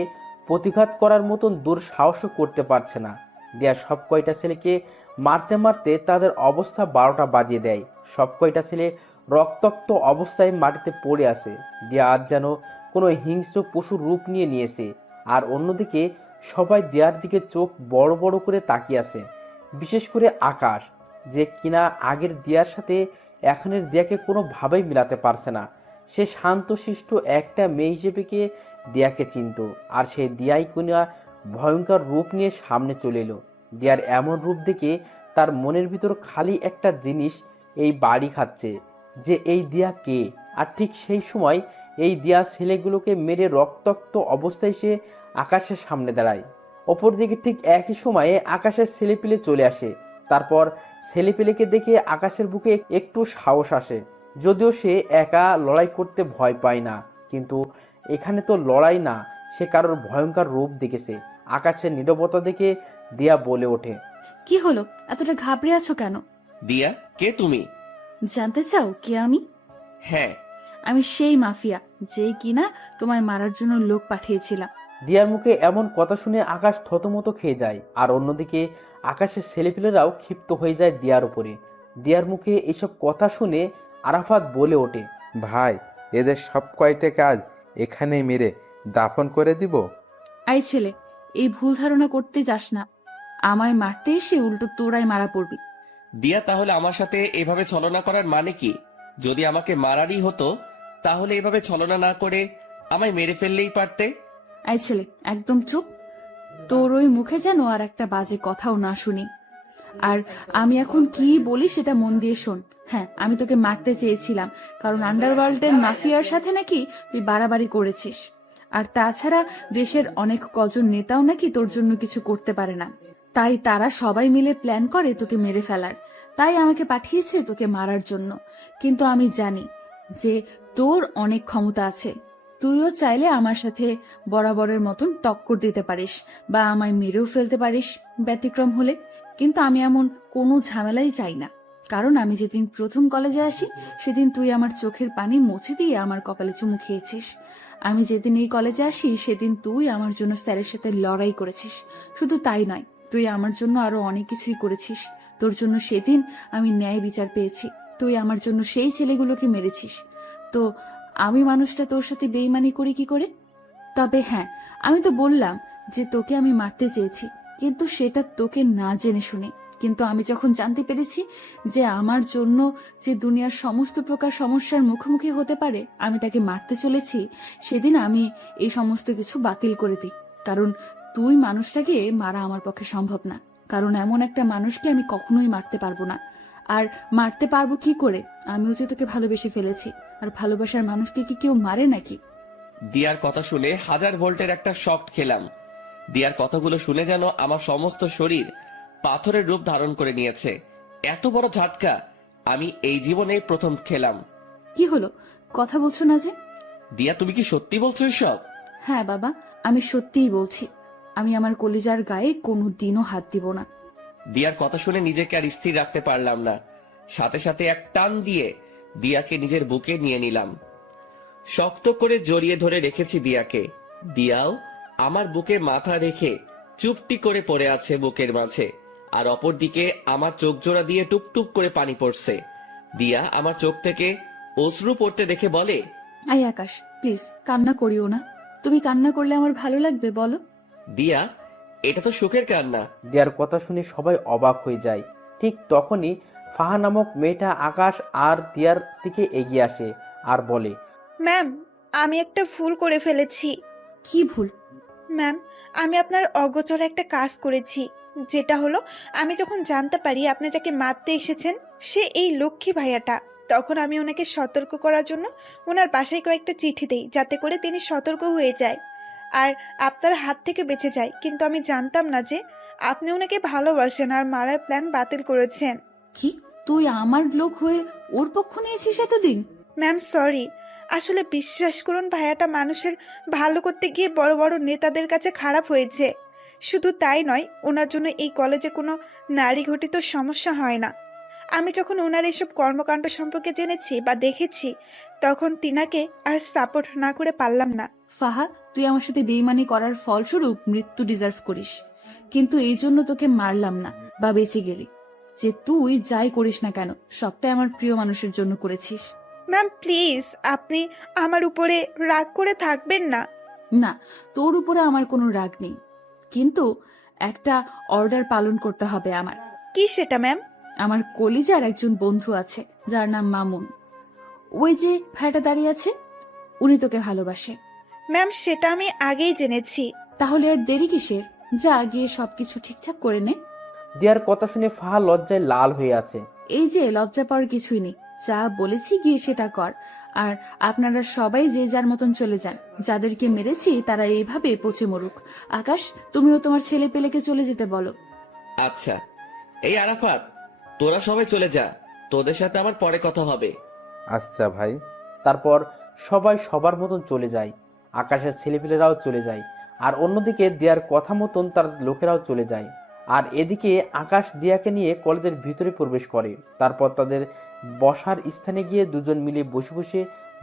প্রতিঘাত করার মতন দুঃসাহসও করতে পারছে না। দিয়া সব কয়টা ছেলেকে মারতে মারতে তাদের অবস্থা 12টা বাজিয়ে দেয়। সব কয়টা ছেলে রক্তাক্ত অবস্থায় মাটিতে পড়ে আছে। দিয়া আজ যেন কোনো হিংস্র পশুর রূপ নিয়েছে। আর অন্যদিকে সবাই দেয়ার দিকে চোখ বড় বড় করে তাকিয়ে আছে, বিশেষ করে আকাশ, যে কিনা আগের দিয়ার সাথে এখনের দিয়াকে কোনোভাবেই মিলাতে পারছে না। সে শান্তশিষ্ট একটা মেয়ে হিসেবে কে দিয়াকে চিনত, আর সেই দিয়াই কিনা ভয়ঙ্কর রূপ নিয়ে সামনে চলে এলো। দিয়ার এমন রূপ দেখে তার মনের ভিতর খালি একটা জিনিস এই বাড়ি খাচ্ছে, যে এই দিয়া কে। আর ঠিক সেই সময় এই দিয়া ছেলেগুলোকে মেরে রক্তাক্ত অবস্থায় সে আকাশের সামনে দাঁড়ায়। অপরদিকে ঠিক একই সময়ে আকাশের ছেলেপিলে চলে আসে। তারপর ছেলেপিলেকে দেখে আকাশের বুকে একটু সাহস আসে, যদিও সে একা লড়াই করতে ভয় পায় না। কিন্তু এখানে তো লড়াই না, সে কারোর ভয়ঙ্কর রূপ দেখেছে। আকাশের নীরবতা দেখে দিয়া বলে ওঠে, কি হলো, এতটা ঘাবড়ে আছো কেন? দিয়া, কে তুমি? জানতে চাও কে আমি? হ্যাঁ। আমি সেই মাফিয়া যে কিনা তোমায় মারার জন্য লোক পাঠিয়েছিলাম। দিয়ার মুখে এমন কথা শুনে আকাশ থতমত খেয়ে যায়, আর অন্যদিকে আকাশের ছেলেপিলেরাও ক্ষিপ্ত হয়ে যায় দিয়ার উপরে। দিয়ার মুখে এইসব কথা শুনে আরাফাত বলে ওঠে, ভাই, এদের সব কয়টা কাজ এখানেই মেরে দাফন করে দিব। আই ছেলে, এই ভুল ধারণা করতে যাস না। আমায় মারতে এসে উল্টো তোরাই মারা পড়বি। দিয়া, তাহলে আমার সাথে এভাবে ছলনা করার মানে কি? যদি আমাকে মারারই হতো তাহলে এভাবে ছলনা না করে আমায় মেরে ফেললেই পারতে। আই ছেলে, একদম চুপ। তোর ওই মুখে যেন আর একটা বাজে কথাও না শুনি। আর আমি এখন কি বলি সেটা মন দিয়ে শোন। হ্যাঁ, আমি তোকে মারতে চেয়েছিলাম, কারণ আন্ডারওয়ার্ল্ডের মাফিয়ার সাথে নাকি তুই বাড়াবাড়ি করেছিস। আর তাছাড়া দেশের অনেক কজন নেতাও নাকি তোর জন্য কিছু করতে পারে না, তাই তারা সবাই মিলে প্ল্যান করে তোকে মেরে ফেলার। তাই আমাকে পাঠিয়েছে তোকে মারার জন্য। কিন্তু আমি জানি যে তোর অনেক ক্ষমতা আছে, তুইও চাইলে আমার সাথে বরাবরের মতন টক্কর দিতে পারিস বা আমায় মেরেও ফেলতে পারিস ব্যতিক্রম হলে। কিন্তু আমি এমন কোনো ঝামেলাই চাই না, কারণ আমি যেদিন প্রথম কলেজে আসি সেদিন তুই আমার চোখের পানি মুছে দিয়ে আমার কপালে চুমু খেয়েছিস। আমি যেদিন এই কলেজে আসি সেদিন তুই আমার জন্য স্যারের সাথে লড়াই করেছিস। শুধু তাই নয়, তুই আমার জন্য আরো অনেক কিছুই করেছিস। তোর জন্য সেদিন আমি ন্যায় বিচার পেয়েছি। তুই আমার জন্য সেই ছেলেগুলোকে মেরেছিস। তো আমি মানুষটা তোর সাথে বেইমানি করি কি করে? তবে হ্যাঁ, আমি তো বললাম যে তোকে আমি মারতে চেয়েছি, কিন্তু সেটা তোকে না জেনে শুনে। কিন্তু আমি যখন জানতে পেরেছি যে আমার জন্য যে দুনিয়ার সমস্ত প্রকার সমস্যার মুখোমুখি হতে পারে আমি তাকে মারতে চলেছি, সেদিন আমি এই সমস্ত কিছু বাতিল করে দিই। কারণ তুই মানুষটাকে মারা আমার পক্ষে সম্ভব না, কারণ এমন একটা মানুষকে আমি কখনোই মারতে পারবো না। আর মারতে পারবো কি করে? আমিও যে তোকে ভালোবেসে ফেলেছি, আর ভালোবাসার মানুষকে কি কেউ মারে নাকি? দিয়ার কথা শুনে 1000 ভোল্টের একটা শক খেলাম। দিয়ার কথাগুলো শুনে যেন আমার সমস্ত শরীর পাথরের রূপ ধারণ করে নিয়েছে। এত বড় ঝাটকা আমি এই জীবনে প্রথম খেলাম। কি হলো, কথা বলছো না যে? দিয়া, তুমি কি সত্যি বলছো এসব? হ্যাঁ বাবা, আমি সত্যিই বলছি। আমি আমার কলিজার গায়ে কোনো দিনও হাত দিব না। দিয়ার কথা শুনে নিজেকে আর স্থির রাখতে পারলাম না। সাথে সাথে এক টান দিয়ে দিয়াকে নিজের বুকে নিয়ে নিলাম। শক্ত করে জড়িয়ে ধরে রেখেছি দিয়াকে। দিয়াও আমার বুকে মাথা রেখে চুপটি করে পড়ে আছে বুকের মাঝে, আর অপরদিকে আমার চোখ জোড়া দিয়ে টুপটুপ করে পানি পড়ছে। দিয়া আমার চোখ থেকে অশ্রু পড়তে দেখে বলে, আই আকাশ, প্লিজ কান্না করিও না। তুমি কান্না করলে আমার ভালো লাগবে বলো? দিয়া, এটা তো সুখের কান্না। দিয়ার কথা শুনে সবাই অবাক হয়ে যায়। ঠিক তখনই ফাহা নামক মেয়েটা আকাশ আর দিয়ার দিকে এগিয়ে আসে আর বলে, ম্যাম, আমি একটা ভুল করে ফেলেছি। কি ভুল? ম্যাম, আমি আপনার অগোচরে একটা কাজ করেছি, যেটা হলো আমি যখন জানতে পারি আপনি যাকে মারতে এসেছেন সে এই লক্ষ্মী ভাইয়াটা, তখন আমি ওনাকে সতর্ক করার জন্য ওনার বাসায় কয়েকটা চিঠি দেই, যাতে করে তিনি সতর্ক হয়ে যায় আর আপনার হাত থেকে বেঁচে যায়। কিন্তু আমি জানতাম না যে আপনি ওনাকে ভালোবাসেন আর মারার প্ল্যান বাতিল করেছেন। কি তুই আমার লোক হয়ে ওর পক্ষ নিয়েছিস এতদিন? ম্যাম সরি, আসলে বিশ্বাস করুন ভাইয়াটা মানুষের ভালো করতে গিয়ে বড় বড় নেতাদের কাছে খারাপ হয়েছে। শুধু তাই নয়, ওনার জন্য এই কলেজে কোনো নারী ঘটিত সমস্যা হয় না। আমি যখন ওনার এসব কর্মকাণ্ড সম্পর্কে জেনেছি বা দেখেছি, তখন তিনাকে আর সাপোর্ট না করে পারলাম না। ফাহা, তুই আমার সাথে বেইমানি করার ফলস্বরূপ মৃত্যু ডিজার্ভ করিস, কিন্তু এই জন্য তোকে মারলাম না বা বেঁচে গেলি। যে তুই যাই করিস না কেন, সবটাই আমার প্রিয় মানুষের জন্য করেছিস। ম্যাম প্লিজ, আপনি আমার উপরে রাগ করে থাকবেন না। না, তোর উপরে আমার কোনো রাগ নেই, কিন্তু একটা অর্ডার পালন করতে হবে আমার। কি সেটা ম্যাম? আমার কলিজার একজন বন্ধু আছে যার নাম মামুন। ওই যে ভাইটা দাঁড়িয়ে আছে, উনি তোকে ভালোবাসে। ম্যাম সেটা আমি আগেই জেনেছি। তাহলে আর দেরি কিসের? যা গিয়ে সবকিছু ঠিকঠাক করে নে। দিয়ার কথা শুনে ফাহা লজ্জায় লাল হয়ে আছে। এই যে লজ্জা পাওয়ার কিছুই নেই, যা বলেছি গিয়ে সেটা কর। আর আপনারা সবাই যে যার মতন চলে যান। যাদেরকে মেরেছি তারা এইভাবে পচে মরুক। আকাশ, তুমিও তোমার ছেলে পেলেকে চলে যেতে বলো। আচ্ছা, এই আরাফাত, তোরা সবাই চলে যা, তোদের সাথে আমার পরে কথা হবে। আচ্ছা ভাই। তারপর সবাই সবার মতন চলে যায়। আকাশের ছেলেপিলেরাও চলে যায়, আর অন্যদিকে দিয়ার কথা মতন তার লোকেরাও চলে যায়। আর এদিকে আকাশ দিয়াকে নিয়ে কলেজের ভিতরে প্রবেশ করে। তারপর তাদের বসার স্থানে গিয়ে দুজন মিলে বসে বসে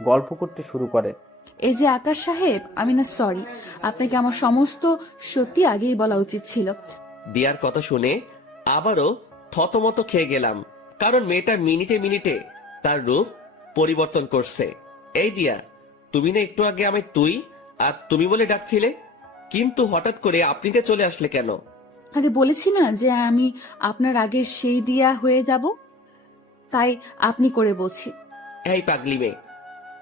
গল্প করতে শুরু করে। এই যে আকাশ সাহেব, আমি না সরি, আপনাকে আমার সমস্ত সত্যি আগেই বলা উচিত ছিল। দিয়ার কথা শুনে আবারও থতমত খেয়ে গেলাম, কারণ মেয়েটা মিনিটে মিনিটে তার রূপ পরিবর্তন করছে। এই দিয়া, তুমি না একটু আগে আমায় তুই আর তুমি বলে ডাকছিলে, কিন্তু হঠাৎ করে আপনিতে চলে আসলে কেন? আরে বলেছি না যে আমি আপনার আগে সেই দিয়া হয়ে যাব, তাই আপনি করে বলছি। এই পাগলি মেয়ে,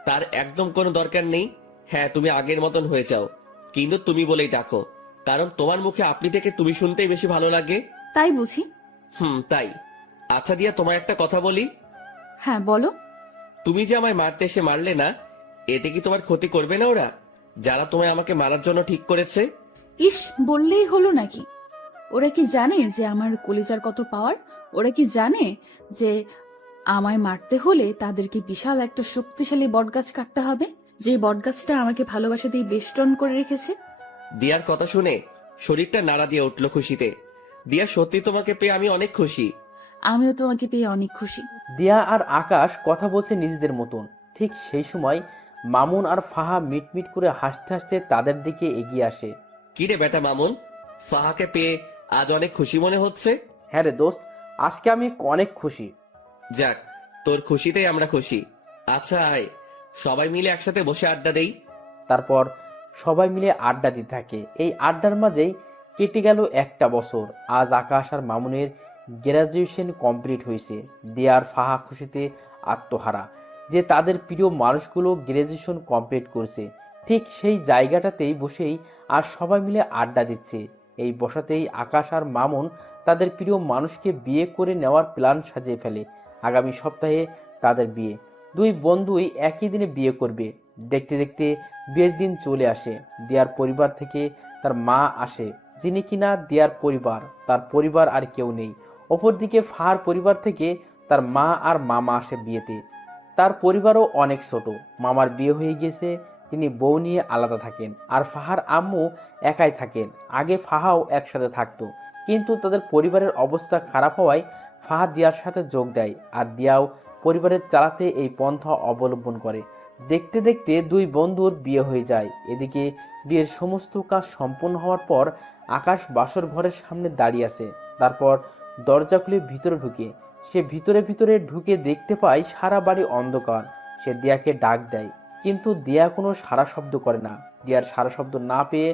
তার একদম কোনো দরকার নেই। হ্যাঁ, তুমি আগের মতন হয়ে যাও, কিন্তু তুমি বলেই ডাকো, কারণ তোমার মুখে আপনি থেকে তুমি শুনতেই বেশি ভালো লাগে। তাই বুঝি? তাই। আচ্ছা দিয়া, তোমায় একটা কথা বলি। হ্যাঁ বলো। তুমি যে আমায় মারতে এসে মারলে না, এতে কি তোমার ক্ষতি করবে না ওরা, যারা তোমায় আমাকে মারার জন্য ঠিক করেছে? ইস, বললেই হলো নাকি? ওরা কি জানে যে আমার কলিজার কত পাওয়ার? ওরা কি জানে যে আমায় মারতে হলে তাদেরকে বিশাল একটা শক্তিশালী বটগাছ কাটতে হবে, যে বটগাছটা আমাকে ভালোবাসা দিয়ে বেষ্টন করে রেখেছে? দিয়ার কথা শুনে শরীরটা নাড়া দিয়ে উঠল খুশিতে। দিয়া, সত্যি তোমাকে পেয়ে আমি অনেক খুশি। আমিও তোমাকে পেয়ে অনেক খুশি। দিয়া আর আকাশ কথা বলছে নিজেদের মতন। ঠিক সেই সময় মামুন আর ফাহা মিটমিট করে হাসতে হাসতে তাদের দিকে এগিয়ে আসে। কি রে বেটা মামুন, ফাহাকে পেয়ে আজ অনেক খুশি মনে হচ্ছে? হ্যাঁ রে দোস্ত, আজকে আমি অনেক খুশি। যাক, তোর খুশিতেই আমরা খুশি। আচ্ছা আয়, সবাই মিলে একসাথে বসে আড্ডা দেই। তারপর সবাই মিলে আড্ডা দিতে থাকে। এই আড্ডার মাঝেই কেটে গেল একটা বছর। আজ আকাশ আর মামুনের গ্র্যাজুয়েশন কমপ্লিট হয়েছে। দিয়া আর ফাহা খুশিতে আত্মহারা যে তাদের প্রিয় মানুষগুলো গ্র্যাজুয়েশন কমপ্লিট করছে। ঠিক সেই জায়গাটাতেই বসেই আর সবাই মিলে আড্ডা দিচ্ছে। এই বসাতেই আকাশ আর মামুন তাদের প্রিয় মানুষকে বিয়ে করে নেওয়ার প্ল্যান সাজিয়ে ফেলে। আগামী সপ্তাহে তাদের বিয়ে। দুই বন্ধুই একই দিনে বিয়ে করবে। দেখতে দেখতে বিয়ের দিন চলে আসে। দিয়ার পরিবার থেকে তার মা আসে, যিনি কিনা দিয়ার পরিবার, তার পরিবার আর কেউ নেই। অপরদিকে ফাহার পরিবার থেকে তার মা আর মামা আসে বিয়েতে। তার পরিবারও অনেক ছোট। মামার বিয়ে হয়ে গেছে, তিনি বউ নিয়ে আলাদা থাকেন। আর ফাহার আম্মু একাই থাকেন। আগে ফাহাও একসাথে থাকতো, কিন্তু তাদের পরিবারের অবস্থা খারাপ হওয়ায় ফাহা দিয়ার সাথে যোগ দেয়। আর দিয়াও পরিবারের চালাতে এই পন্থা অবলম্বন করে। দেখতে দেখতে দুই বন্ধুর বিয়ে হয়ে যায়। এদিকে বিয়ের সমস্ত কাজ সম্পন্ন হওয়ার পর আকাশ বাসর ঘরের সামনে দাঁড়িয়ে আছে। তারপর দরজা খুলে ভিতরে ঢুকে সে ভিতরে ঢুকে দেখতে পায় সারা বাড়ি অন্ধকার। সে দিয়াকে ডাক দেয়, কিন্তু দিয়া কোনো সারা শব্দ করে না। দিয়ার সারা শব্দ না পেয়ে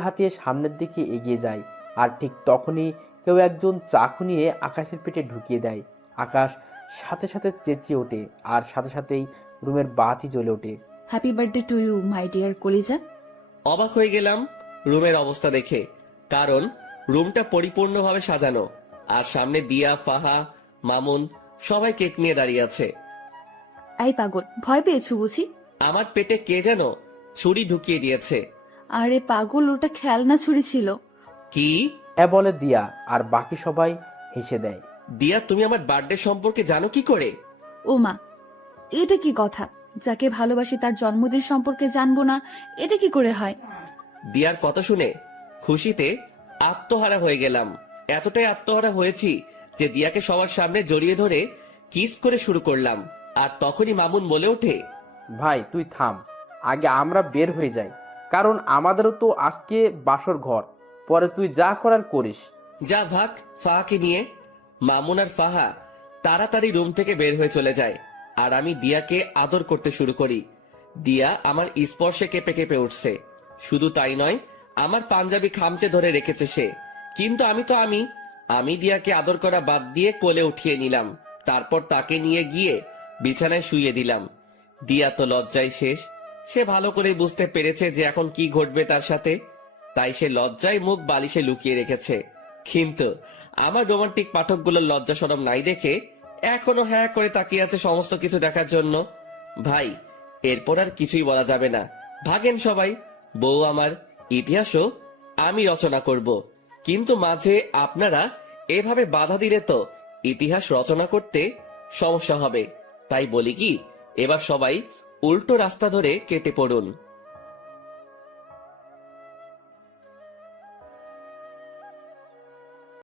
হাতিয়ে সামনের দিকে এগিয়ে যায়। আর ঠিক তখনই কেউ একজন চাকু নিয়ে আকাশের পেটে ঢুকিয়ে দেয়। আকাশ সাথে সাথে চেঁচিয়ে ওঠে, আর সাথে সাথেই রুমের বাতি জ্বলে ওঠে। Happy birthday to you my dear কলিজা। অবাক হয়ে গেলাম রুমের অবস্থা দেখে, কারণ রুমটা পরিপূর্ণভাবে সাজানো, আর সামনে দিয়া, ফাহা, মামুন সবাই কেক নিয়ে দাঁড়িয়ে আছে। এই পাগল, ভয় পেয়েছো বুঝি? আমার পেটে কে যেন ছুরি ঢুকিয়ে দিয়েছে। আরে পাগল, ওটা খেলনা ছুরি ছিল। কি? বলে দিয়া, আর বাকি সবাই হেসে দেয়। দিয়া, তুমি আমার বার্থডে সম্পর্কে জানো কি করে? ও মা, এটা কি কথা? যাকে ভালোবাসি তার জন্মদিন সম্পর্কে জানবো না, এটা কি করে হয়? দিয়ার কথা শুনে খুশিতে আত্মহারা হয়ে গেলাম। এতটাই আত্মহারা হয়েছি যে দিয়াকে সবার সামনে জড়িয়ে ধরে কিস করে শুরু করলাম। আর তখনই মামুন বলে ওঠে, ভাই তুই থাম, আগে আমরা বের হয়ে যাই, কারণ আমাদেরও তো আজকে বাসর ঘর। পরে তুই যা করার করিস। যা ভাগ ফাহাকে নিয়ে। মামুন আর ফাহা তাড়াতাড়ি রুম থেকে বের হয়ে চলে যায়, আর আমি দিয়াকে আদর করতে শুরু করি। দিয়া আমার স্পর্শে কেঁপে কেঁপে উঠছে। শুধু তাই নয়, আমার পাঞ্জাবি খামচে ধরে রেখেছে সে। কিন্তু আমি দিয়াকে আদর করা বাদ দিয়ে কোলে উঠিয়ে নিলাম। তারপর তাকে নিয়ে গিয়ে বিছানায় শুইয়ে দিলাম। দিয়া তো লজ্জায় শেষ। সে ভালো করে বুঝতে পেরেছে যে এখন কি ঘটবে তার সাথে, তাই সে লজ্জায় মুখ বালিশে লুকিয়ে রেখেছে। কিন্তু আমার রোমান্টিক পাঠকগুলোর লজ্জা শরম নাই দেখে এখনো হ্যাঁ করে তাকিয়ে আছে সমস্ত কিছু দেখার জন্য। ভাই, এরপর আর কিছুই বলা যাবে না। ভাগেন সবাই। বউ আমার, ইতিহাসও আমি রচনা করব, কিন্তু মাঝে আপনারা এভাবে বাধা দিলে তো ইতিহাস রচনা করতে সমস্যা হবে। তাই বলি কি, এবার সবাই উল্টো রাস্তা ধরে কেটে পড়ুন।